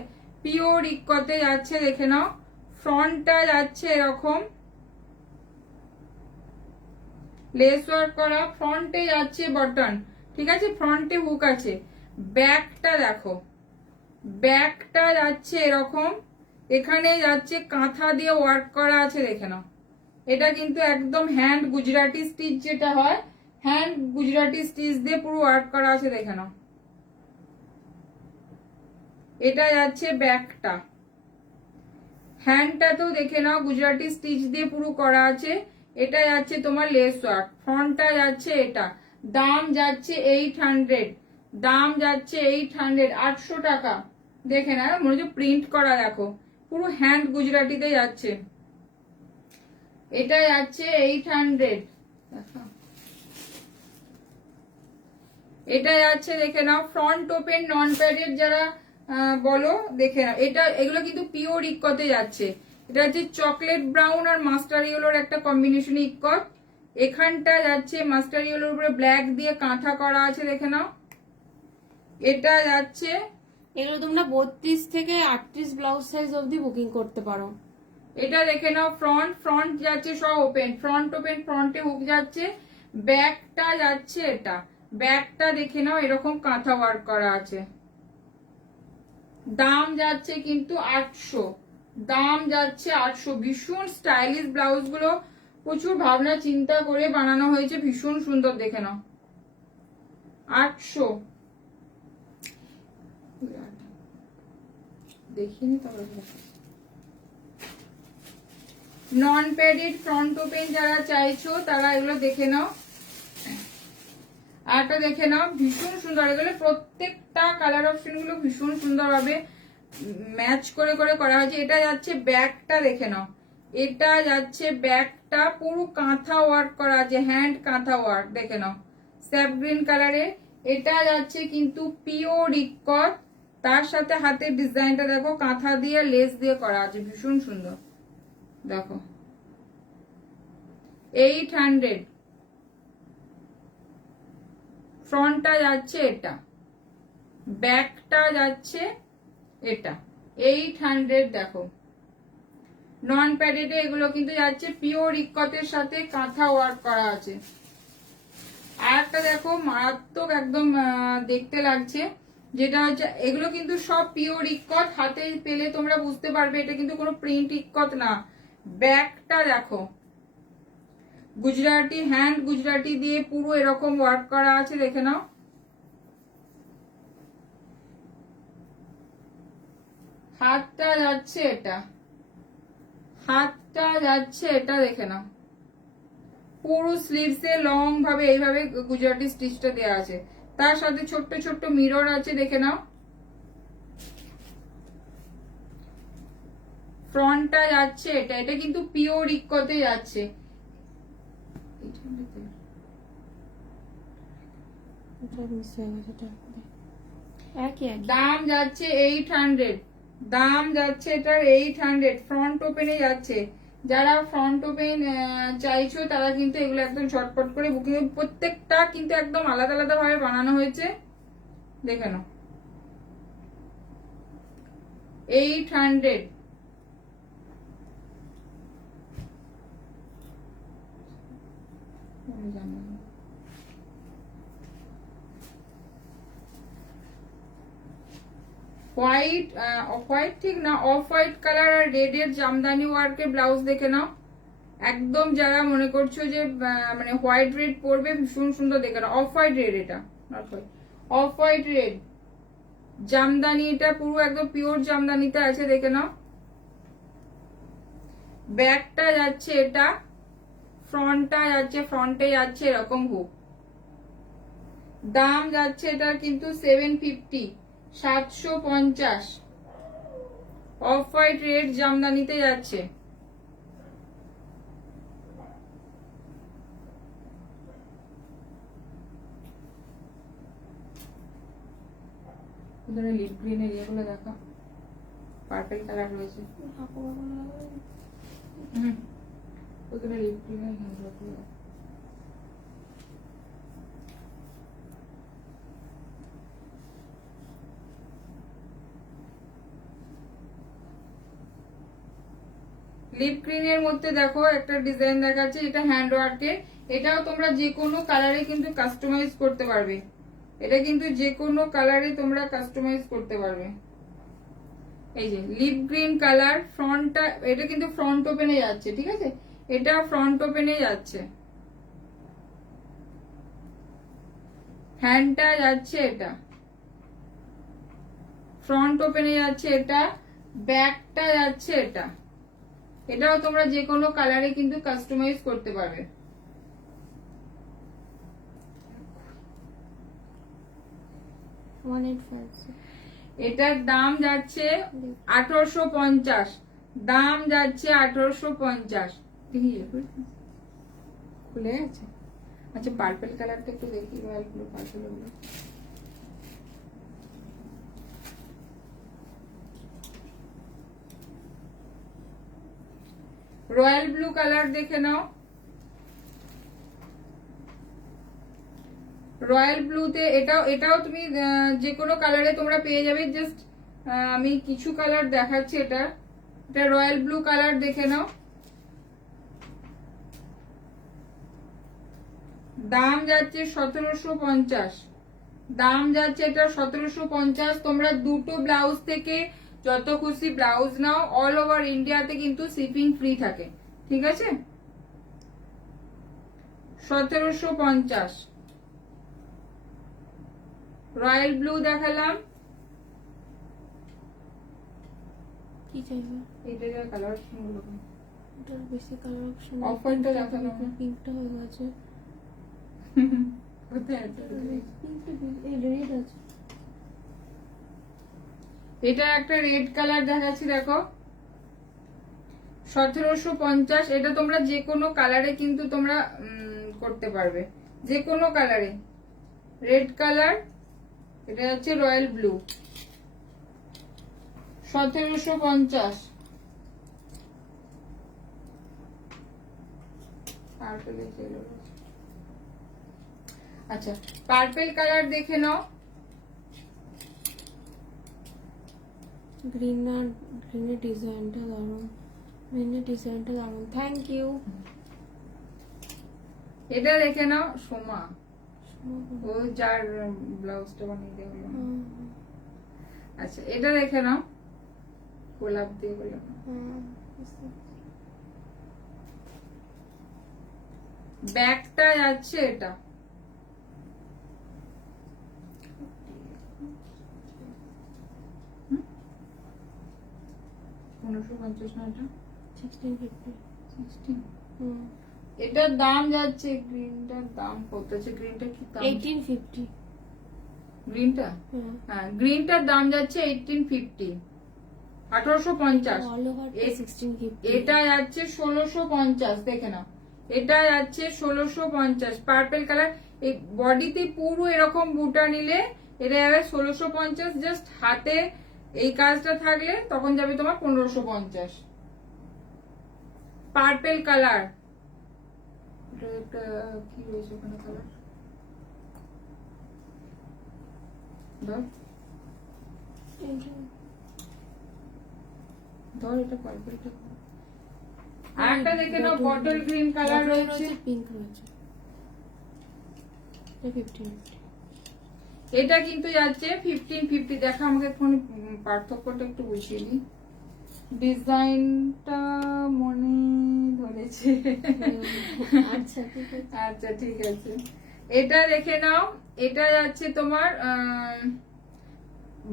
পিওর ইকতে যাচ্ছে, দেখে নাও। ফ্রন্টটা যাচ্ছে এরকম লেস ওয়ার্ক করা, ফ্রন্টে যাচ্ছে বাটন, ঠিক আছে, ফ্রন্টে হুক আছে। ব্যাকটা দেখো, ব্যাকটা যাচ্ছে এরকম, এখানে যাচ্ছে কাঁথা দিয়ে ওয়ার্ক করা আছে, দেখে নাও। এটা কিন্তু একদম হ্যান্ড গুজরাটি স্টিচ যেটা হয়, হ্যান্ড গুজরাটি স্টিচ দিয়ে পুরো ওয়ার্ক করা আছে, দেখে নাও। এটা যাচ্ছে ব্যাকটা, হ্যান্ডটাতেও দেখে নাও গুজরাটি স্টিচ দিয়ে পুরো করা আছে। এটা যাচ্ছে তোমার লেস ওয়ার্ক, ফ্রন্টটা যাচ্ছে এটা, দাম যাচ্ছে 800, দাম যাচ্ছে 800, 800 টাকা। দেখে না, মনে হচ্ছে প্রিন্ট করা, দেখো পুরো হ্যান্ড গুজরাটিতে যাচ্ছে। এটা যাচ্ছে 800, এটা যাচ্ছে দেখে নাও ফ্রন্ট ওপেন নন প্যাডেড যারা বলো, দেখে নাও এটা, এগুলো কিন্তু পিওর ইকতে যাচ্ছে। এটা হচ্ছে চকলেট ব্রাউন আর মাস্টার ইয়েলোর একটা কম্বিনেশন ইকত। এখানটা যাচ্ছে মাস্টার ইয়েলোর উপরে ব্ল্যাক দিয়ে কাঁথা করা আছে, দেখে নাও। এটা যাচ্ছে, এগুলো তোমরা 32 থেকে 38 ব্লাউজ সাইজ অবধি বুকিং করতে পারো। এটা দেখে নাও ফ্রন্ট যাচ্ছে সব ওপেন, ফ্রন্ট ওপেন, ফ্রন্টে হুক যাচ্ছে, ব্যাকটা যাচ্ছে এটা, ব্যাকটা দেখে নাও এরকম কাঁথা ওয়ার্ক করা আছে। দাম যাচ্ছে কিন্তু 800, দাম যাচ্ছে 800। ভীষণ স্টাইলিশ ব্লাউজ গুলো, প্রচুর ভাবনা চিন্তা করে বানানো হয়েছে, ভীষণ সুন্দর, দেখে নাও 800। দেখিনি তবে নন প্যাডেড ফ্রন্ট ওপেন যারা চাইছো তারা এগুলো দেখে নাও। আরটা দেখে নাও, ভীষণ সুন্দর, এগুলো প্রত্যেকটা কালার অপশন গুলো ভীষণ সুন্দর ভাবে ম্যাচ করে করে করা হয়েছে। এটা যাচ্ছে ব্যাকটা, দেখে নাও, এটা যাচ্ছে ব্যাকটা পুরো কাঁথা ওয়ার্ক করা আছে, হ্যান্ড কাঁথা ওয়ার্ক, দেখে নাও স্যাপ গ্রিন কালারে। এটা যাচ্ছে কিন্তু পিওর ইকত, তার সাথে হাতের ডিজাইনটা দেখো কাঁথা দিয়ে লেস দিয়ে করা আছে, ভীষণ সুন্দর, দেখো 800। ফ্রন্টটা যাচ্ছে এটা, ব্যাকটা যাচ্ছে এটা 800, দেখো নন প্যাডেডে এগুলো কিন্তু যাচ্ছে পিওর ইকতের সাথে কাঁথা ওয়ার্ক করা আছে। আর একটা দেখো মারাত্মক একদম দেখতে লাগছে, যেটা হচ্ছে এগুলো কিন্তু সব পিওর ইকত, হাতে পেলে তোমরা বুঝতে পারবে এটা কিন্তু কোনো প্রিন্ট ইকত না। ব্যাকটা দেখো গুজরাটি, হ্যান্ড গুজরাটি দিয়ে পুরো এরকম ওয়ার্ক করা আছে, দেখে নাও। হাতটা যাচ্ছে এটা, হাতটা যাচ্ছে এটা, দেখে নাও পুরো স্লিভসে লং ভাবে এইভাবে গুজরাটি স্টিচটা দেওয়া আছে, তার সাথে ছোট্ট ছোট্ট মিরর আছে, দেখে নাও। ফ্রন্টটা যাচ্ছে এটা, এটা কিন্তু পিওর ইকতে যাচ্ছে। দাম যাচ্ছে 800, দাম যাচ্ছে এটার 800। ফ্রন্ট ওপেনে যাচ্ছে, যারা ফ্রন্ট ওপেন চাইছো তারা কিন্তু এগুলো একদম ঝটপট করে বুকিং, প্রত্যেকটা কিন্তু একদম আলাদা আলাদা ভাবে বানানো হয়েছে, দেখে নাও 800। হোয়াইট, হোয়াইট ঠিক না, of white colour R red এর জামদানি ওয়ার্কের ব্লাউজ, দেখে নাও একদম যারা মনে করছো যে মানে হোয়াইট রেড পরবে, ভীষণ সুন্দর, দেখে নাও অফ হোয়াইট রেড, এটা অফ হোয়াইট রেড জামদানি, এটা পুরো একদম পিওর জামদানিতে আছে, দেখে নাও। ব্যাকটা যাচ্ছে এটা, ফ্রন্টটা যাচ্ছে, ফ্রন্টে যাচ্ছে এরকম হুক। দাম যাচ্ছে এটা কিন্তু 750, 750। অফ হোয়াইট রেড জামদানিতে যাচ্ছে। লিপ গ্রিনের ইয়েগুলো দেখো, পার্পল কালার রয়েছে, ওখানে লিপ গ্রিনের হ্যান্ডওয়ার্ক। লিপ গ্রিনের মধ্যে দেখো একটা ডিজাইন দেখাচ্ছে, এটা হ্যান্ড ওয়ার্কে, এটাও তোমরা যে কোনো কালারে কিন্তু কাস্টমাইজ করতে পারবে, এটা কিন্তু যে কোনো কালারে তোমরা কাস্টমাইজ করতে পারবে। এই যে লিপ গ্রিন কালার, ফ্রন্টটা এটা কিন্তু ফ্রন্ট ওপেনে যাচ্ছে, ঠিক আছে, এটা ফ্রন্ট ওপেনে যাচ্ছে, হ্যান্ডটা যাচ্ছে এটা, ফ্রন্ট ওপেনে যাচ্ছে এটা, ব্যাকটা যাচ্ছে এটা, এটাও তোমরা যে কোনো কালারে কিন্তু কাস্টমাইজ করতে পারবে। এটার দাম যাচ্ছে 1850, দাম যাচ্ছে 1850। খুলে গেছে। আচ্ছা পার্পল কালারটা একটু দেখি, রয়্যাল ব্লু পার্পল গুলো। রয়্যাল ব্লু কালার দেখে নাও। রয়্যাল ব্লুতে এটাও তুমি যে কোনো কালারে তোমরা পেয়ে যাবে। জাস্ট আমি কিছু কালার দেখাচ্ছি। এটা রয়্যাল ব্লু কালার দেখে নাও। দাম যাচ্ছে 1750, দাম যাচ্ছে এটা 1750। তোমরা দুটো ব্লাউজ থেকে যত খুশি ব্লাউজ নাও, অল ওভার ইন্ডিয়াতে কিন্তু শিপিং ফ্রি থাকে, ঠিক আছে? 1750 রয়্যাল ব্লু দেখালাম। কি চাইবে? এটা যা কালার অপশন গুলো, এটার বেশি কালার অপশন অফারটা দেখানো, পিঙ্কটা হয়ে গেছে। কোথায় আছে? এই রেড আছে। এটা একটা রেড কালার দেখাচ্ছি, দেখো 1750। এটা তোমরা যে কোনো কালারে কিন্তু তোমরা করতে পারবে, যে কোনো কালারে। রেড কালার, এটা হচ্ছে রয়্যাল ব্লু, 1750। আচ্ছা পার্পল কালার দেখে নাও। গ্রিনের ডিজাইনটা দারুণ, থ্যাংক ইউ। এটা দেখে নাও সোমা, ও যার ব্লাউজটা বানিয়ে দেওয়া হলো। আচ্ছা এটা দেখে নাও, গোলাপ দিয়ে বললাম। ব্যাগটা যাচ্ছে এটা, এটার দাম যাচ্ছে, গ্রিনটার দাম কত আছে? গ্রিনটা কি দাম? 1850। গ্রিনটা, হ্যাঁ গ্রিনটার দাম যাচ্ছে 1850, 1850। এটা যাচ্ছে 1650, দেখে নাও। এটা যাচ্ছে 1650 পার্পল কালার। এই বডিতে পুরো এরকম বুটা নিলে এটা যাবে 1650। জাস্ট হাতে এই কাজটা থাকলে তখন যাবে তোমার 1550। পার্পল কালার, এটা একটা কি রয়েছে ওখানে কালার, ধর এটা পার্পলটা। আর একটা দেখে নাও বটল গ্রিন কালার রয়েছে, পিঙ্ক রয়েছে। এটা 1550। এটা কিন্তু যাচ্ছে 1550। দেখা আমাকে এখন পার্থক্যটা একটু বুঝিয়ে দিই। ডিজাইনটা মনে ধরেছে। আচ্ছা ঠিক আছে, আচ্ছা ঠিক আছে। এটা দেখে নাও, এটা যাচ্ছে তোমার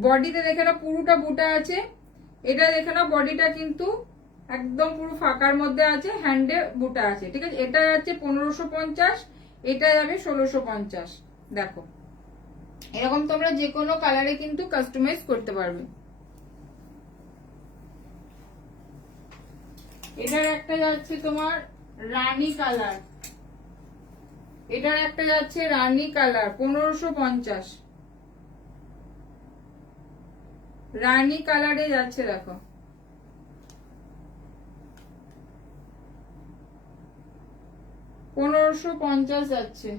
বডিতে দেখে নাও পুরোটা বুটা আছে। এটা দেখে নাও বডিটা কিন্তু একদম পুরো ফাঁকার মধ্যে আছে, হ্যান্ডে বুটা আছে, ঠিক আছে? এটা যাচ্ছে 1550, এটা যাবে 1650। দেখো এরকম তোমরা যে কোনো কালারে কিন্তু কাস্টমাইজ করতে পারবে। এটার একটা যাচ্ছে তোমার রানী কালার, এটার একটা যাচ্ছে রানী কালার 1550। রানী কালারে যাচ্ছে, দেখো 1550 যাচ্ছে।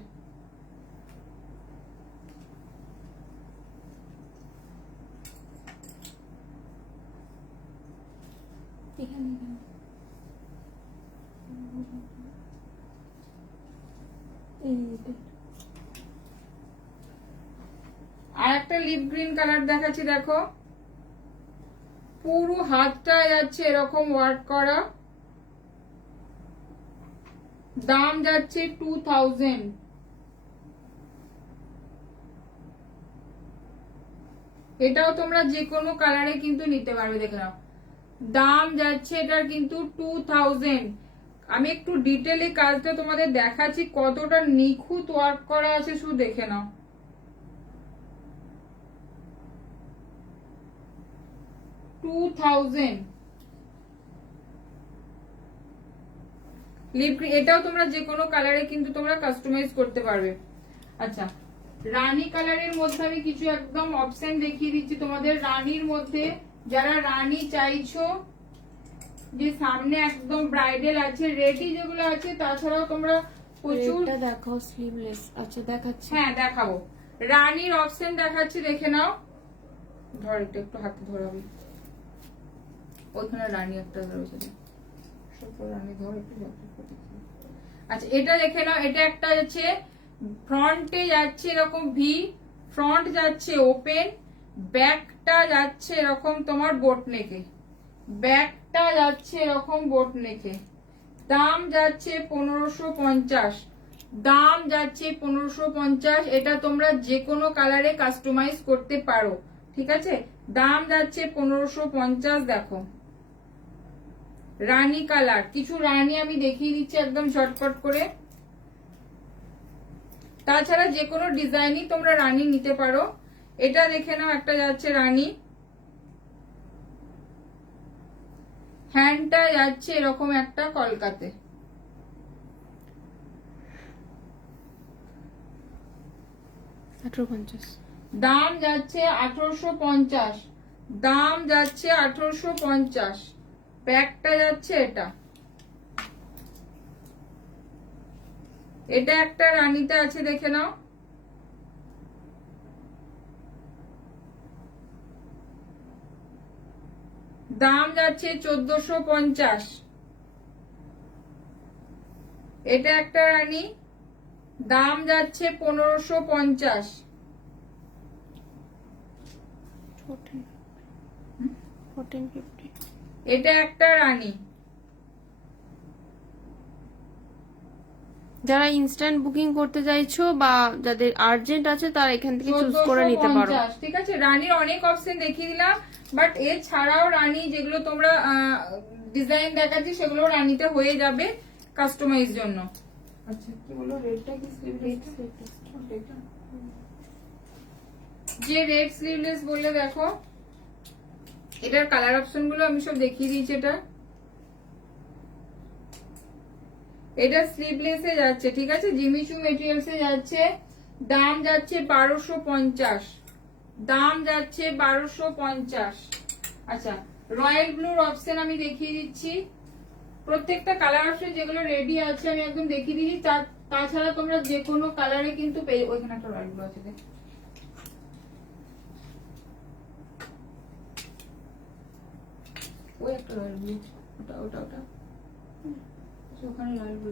আর একটা লিপ গ্রিন কালার দেখাচ্ছি, দেখো পুরো হাতটা যাচ্ছে এরকম ওয়ার্ক করা। দাম যাচ্ছে 2000। এটাও তোমরা যে কোনো কালারে কিন্তু নিতে পারবে। দেখে নাও দাম যাচ্ছে এটার কিন্তু 2000। আমি একটু ডিটেলে কাজটা তোমাদের দেখাচ্ছি কতটা নিখুঁত ওয়ার্ক করা আছে, শুধু দেখে নাও। এটাও তোমরা যে কোনো কালারে কিন্তু তোমরা কাস্টমাইজ করতে পারবে। আচ্ছা, রানী কালারের মধ্যে আমি কিছু একদম অপশন দেখিয়ে দিচ্ছি তোমাদের। রানীর মধ্যে যারা রানী চাইছো, যে সামনে একদম ব্রাইডাল আছে, রেডি যেগুলো আছে, তাছাড়াও তোমরা প্রচুর দেখাও স্লিভলেস। আচ্ছা দেখাচ্ছি, হ্যাঁ দেখাবো। রানীর অপশন দেখাচ্ছি, দেখে নাও। ধর এটা একটু হাতে ধরাবি, ওইখানে রানী একটা রয়েছে, রানী ধর একটু। আচ্ছা এটা দেখে নাও, এটা একটা যাচ্ছে ফ্রন্টে যাচ্ছে এরকম ভি, ফ্রন্ট যাচ্ছে ওপেন, ব্যাকটা যাচ্ছে এরকম তোমার বোট নেকে, ব্যাকটা যাচ্ছে এরকম বোট নেকে। দাম যাচ্ছে 1550, দাম যাচ্ছে 1550। এটা তোমরা যে কোনো কালারে কাস্টমাইজ করতে পারো, ঠিক আছে। দাম যাচ্ছে 1550। দেখো রানী কালার, কিছু রানী আমি দেখিয়ে দিচ্ছি একদম শর্টকাট করে। তাছাড়া যে কোনো ডিজাইনই তোমরা রানী নিতে পারো। এটা দেখে নাও, একটা যাচ্ছে রানী, হ্যান্ডটা যাচ্ছে এরকম একটা কলকাতে। দাম যাচ্ছে 1850, দাম যাচ্ছে 1850। ব্যাগটা যাচ্ছে এটা, এটা একটা রানীতে আছে, দেখে নাও। দাম যাচ্ছে 1450। এটা একটা রানী, দাম যাচ্ছে 1550। এটা একটা রানী। যারা ইনস্ট্যান্ট বুকিং করতে চাইছো বা যাদের আর্জেন্ট আছে তারা এখান থেকে চুজ করে নিতে পারো, 1450, ঠিক আছে। রানীর অনেক অপশন দেখিয়ে দিলাম, বাট এছাড়াও রানী যেগুলো তোমরা ডিজাইন দেখাচ্ছি সেগুলো রানীতে হয়ে যাবে কাস্টমাইজ জন্য। আচ্ছা কি বলো, রেডটা কি স্লিভলেস? যে রেড স্লিভলেস বললে দেখো, এটার কালার অপশন গুলো আমি সব দেখিয়ে দিয়েছি। এটা স্লিভলেসে যাচ্ছে, ঠিক আছে, জিমিচু মেটেরিয়ালসে যাচ্ছে। দাম যাচ্ছে 1250, দাম যাচ্ছে 1250। আচ্ছা রয়্যাল ব্লুর অপশন আমি দেখিয়ে দিচ্ছি। প্রত্যেকটা কালার অপশন যেগুলো রেডি আছে আমি একদম দেখিয়ে দিচ্ছি। তাছাড়া তোমরা যে কোনো কালারে কিন্তু পেয়ে। ওইখানে একটা রয়্যাল ব্লু আছে, ওই একটা রয়্যাল ব্লু, ওটা ওটা ওটা ওখানে রয়্যাল ব্লু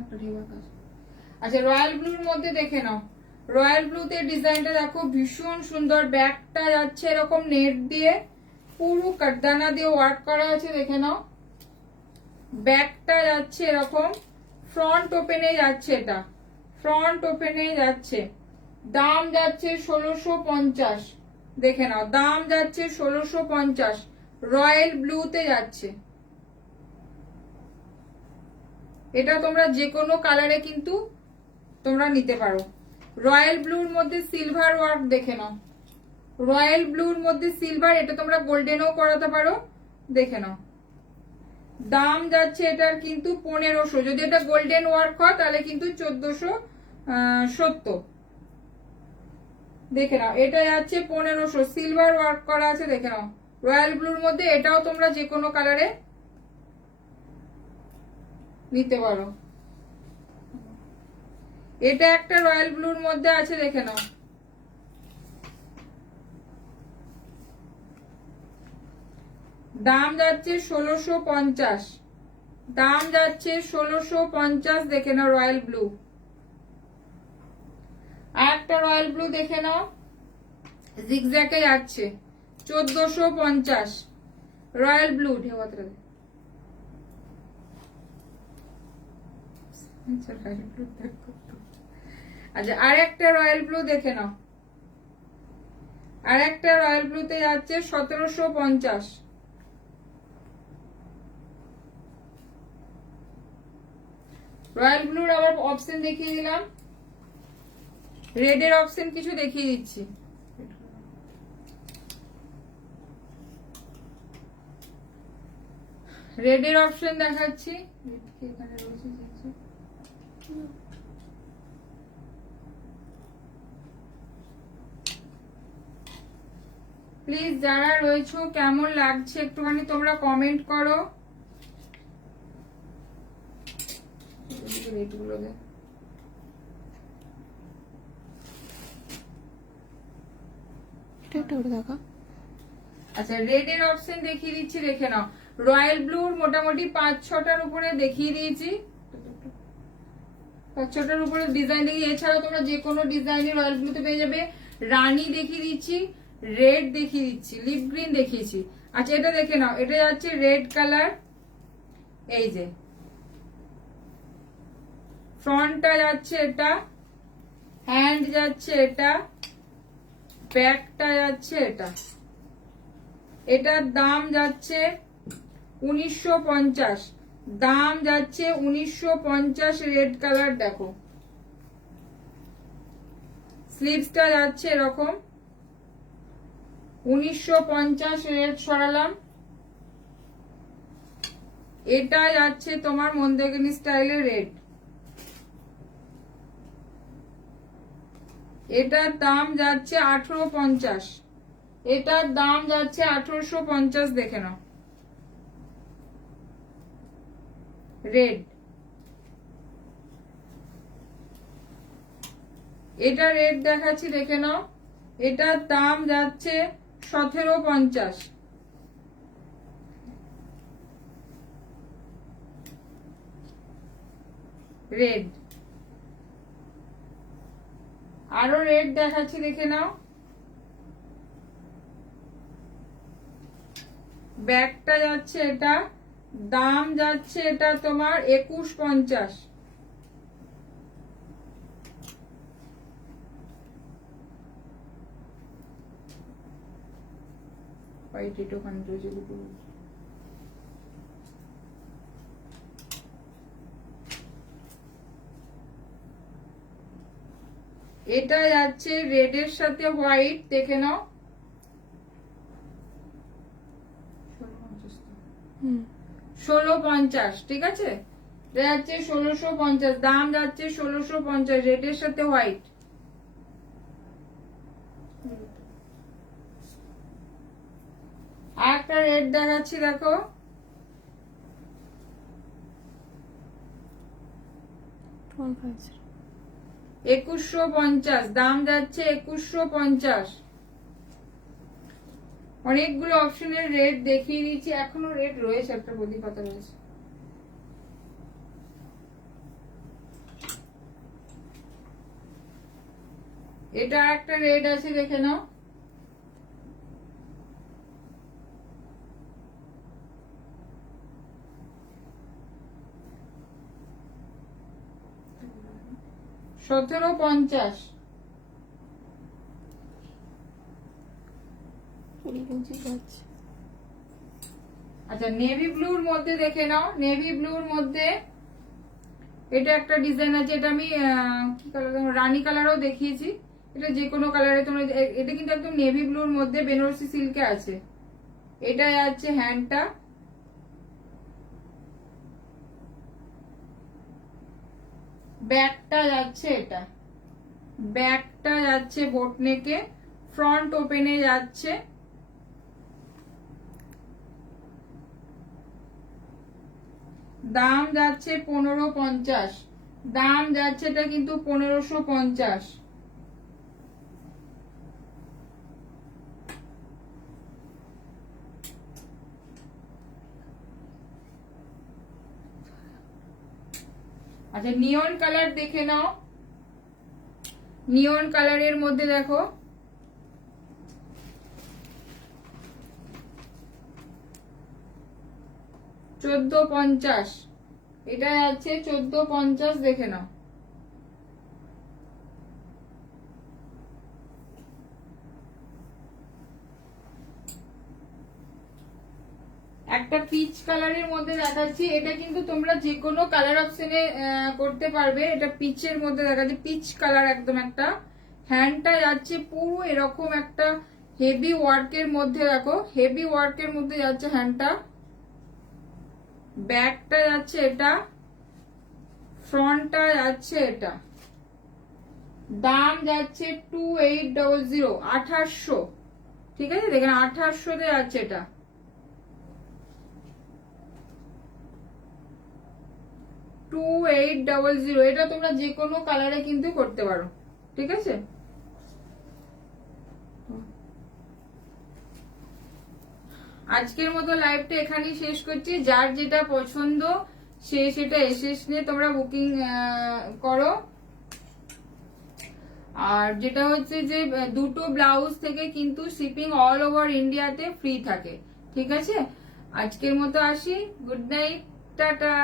একটা ঢেউয়া কাজ। আচ্ছা রয়্যাল ব্লুর মধ্যে দেখে নাও, রয়্যাল ব্লুতে ডিজাইনটা দেখো ভীষণ সুন্দর। ব্যাকটা যাচ্ছে এরকম নেট দিয়ে, পুরো কাটদানা দিয়ে ওয়ার্ক করা আছে, দেখে নাও। ব্যাকটা যাচ্ছে এরকম, ফ্রন্ট ওপেনে যাচ্ছে, এটা ফ্রন্ট ওপেনে যাচ্ছে। দাম যাচ্ছে 1650, দেখে নাও। দাম যাচ্ছে 1650, রয়্যাল ব্লুতে যাচ্ছে। এটা তোমরা যে কোনো কালারে কিন্তু তোমরা নিতে পারো। রয়্যাল ব্লুর মধ্যে সিলভার ওয়ার্ক দেখে নাও, রয়্যাল ব্লুর মধ্যে সিলভার, এটা তোমরা গোল্ডেনও করাতে পারো, দেখে নাও। দাম যাচ্ছে এটার কিন্তু 1500, যদি এটা গোল্ডেন ওয়ার্ক হয় তাহলে কিন্তু 1470। দেখে নাও, এটা যাচ্ছে 1500, সিলভার ওয়ার্ক করা আছে, দেখে নাও। রয়্যাল ব্লুর মধ্যে এটাও তোমরা যে কোনো কালারে নিতে পারো। এটা একটা রয়্যাল ব্লুর মধ্যে আছে, দেখে নাও। দাম যাচ্ছে 1650, দাম যাচ্ছে 1650, দেখে নাও রয়্যাল ব্লু। আর একটা রয়্যাল ব্লু দেখে নাও, জিগজ্যাগে যাচ্ছে 1450, রয়্যাল ব্লু ঢেউয়াতে। আচ্ছা আর একটা রয়্যাল ব্লু দেখে নাও, আর একটা রয়্যাল ব্লুতে যাচ্ছে 1750, রয়্যাল ব্লুর আবার অপশন দেখিয়ে দিলাম, রেডের অপশন কিছু দেখিয়ে দিচ্ছি। রেডের অপশন দেখাচ্ছি, এখানে রয়েছে দেখছি। প্লিজ যারা রয়েছো কেমন লাগছে একটুখানি তোমরা কমেন্ট করো। রেটগুলো দে। আচ্ছা রেড এর অপশন দেখিয়ে দিচ্ছি, দেখে নাও। রয়্যাল ব্লুর মোটামুটি 5-6টার উপরে দেখিয়ে দিয়েছি, 5-6টার উপরে ডিজাইন দেখিয়ে। এছাড়াও তোমরা যে কোনো ডিজাইনের রয়্যাল ব্লুতে পেয়ে যাবে। রানী দেখিয়ে দিচ্ছি, রেড দেখিয়ে দিচ্ছি, লিপ গ্রিন দেখিয়েছি। আচ্ছা এটা দেখে নাও, এটা যাচ্ছে রেড কালার, এই যে ফ্রন্টটা যাচ্ছে এটা, হ্যান্ড যাচ্ছে এটা, ব্যাকটা যাচ্ছে এটা। এটার দাম যাচ্ছে 1950, দাম যাচ্ছে 1950। রেড কালার দেখো, স্লিভসটা যাচ্ছে এরকম 1950। রেড সরালাম। এটা যাচ্ছে তোমার মন্দাকিনী স্টাইলের রেড, এটার দাম যাচ্ছে 1850, এটার দাম যাচ্ছে 1850। দেখে নাও রেড, এটা রেড দেখাচ্ছি দেখে নাও, এটার দাম যাচ্ছে 1750। রেড, আরো রেড দেখাচ্ছি দেখে নাও। ব্যাগটা যাচ্ছে এটা, দাম যাচ্ছে এটা তোমার 2150। এটা যাচ্ছে রেড এর সাথে হোয়াইট, দেখে নাও 1650। ঠিক আছে, এটা যাচ্ছে 1650, দাম যাচ্ছে 1650, রেড এর সাথে হোয়াইট। আর একটা রেড দেখাচ্ছি দেখো, $2150, দাম যাচ্ছে 2150। অনেকগুলো অপশনের রেট দেখিয়ে দিচ্ছি, এখনো রেট রয়েছে, একটা বদি পাতা রয়েছে। এটা একটা রেট আছে দেখে নাও, $1750। আচ্ছা নেভি ব্লুর মধ্যে দেখে নাও, নেভি ব্লুর মধ্যে এটা একটা ডিজাইন আছে, এটা আমি কি কালার, রানী কালারও দেখিয়েছি। এটা যে কোনো কালারে তোমরা, এটা কিন্তু একদম নেভি ব্লুর মধ্যে বেনারসি সিল্কে আছে। এটা যাচ্ছে হ্যান্ডটা, ব্যাকটা যাচ্ছে এটা, ব্যাকটা যাচ্ছে বোটনেকে, ফ্রন্ট ওপেনে যাচ্ছে। দাম যাচ্ছে 1550, দাম যাচ্ছে এটা কিন্তু 1550। আচ্ছা নিয়ন কালার দেখে নাও, নিয়ন কালারের মধ্যে দেখো $1450, এটা আছে 1450, দেখে নাও। একটা পিচ কালারের মধ্যে দেখাচ্ছি, এটা কিন্তু তোমরা যে কোনো কালার অপশনে করতে পারবে। এটা পিচের মধ্যে দেখাচ্ছি, পিচ কালার একদম একটা। হ্যান্ডটা যাচ্ছে পুরো এরকম একটা হেভি ওয়ার্কের মধ্যে, দেখো হেভি ওয়ার্কের মধ্যে যাচ্ছে হ্যান্ডটা। ব্যাকটা যাচ্ছে এটা, ফ্রন্টটা যাচ্ছে এটা। দাম যাচ্ছে 2800, 2800, ঠিক আছে দেখেন 2800-তে যাচ্ছে এটা। এটা তোমরা যে কোনো কালারে কিন্তু করতে পারো, ঠিক আছে। আজকের মতো লাইভটা এখানেই শেষ করছি। যার যেটা পছন্দ সে সেটা এসে নিয়ে তোমরা বুকিং করো। আর যেটা হচ্ছে যে দুটো ব্লাউজ থেকে কিন্তু শিপিং অল ওভার ইন্ডিয়াতে ফ্রি থাকে, ঠিক আছে। আজকের মতো আসি, গুড নাইট, টাটা।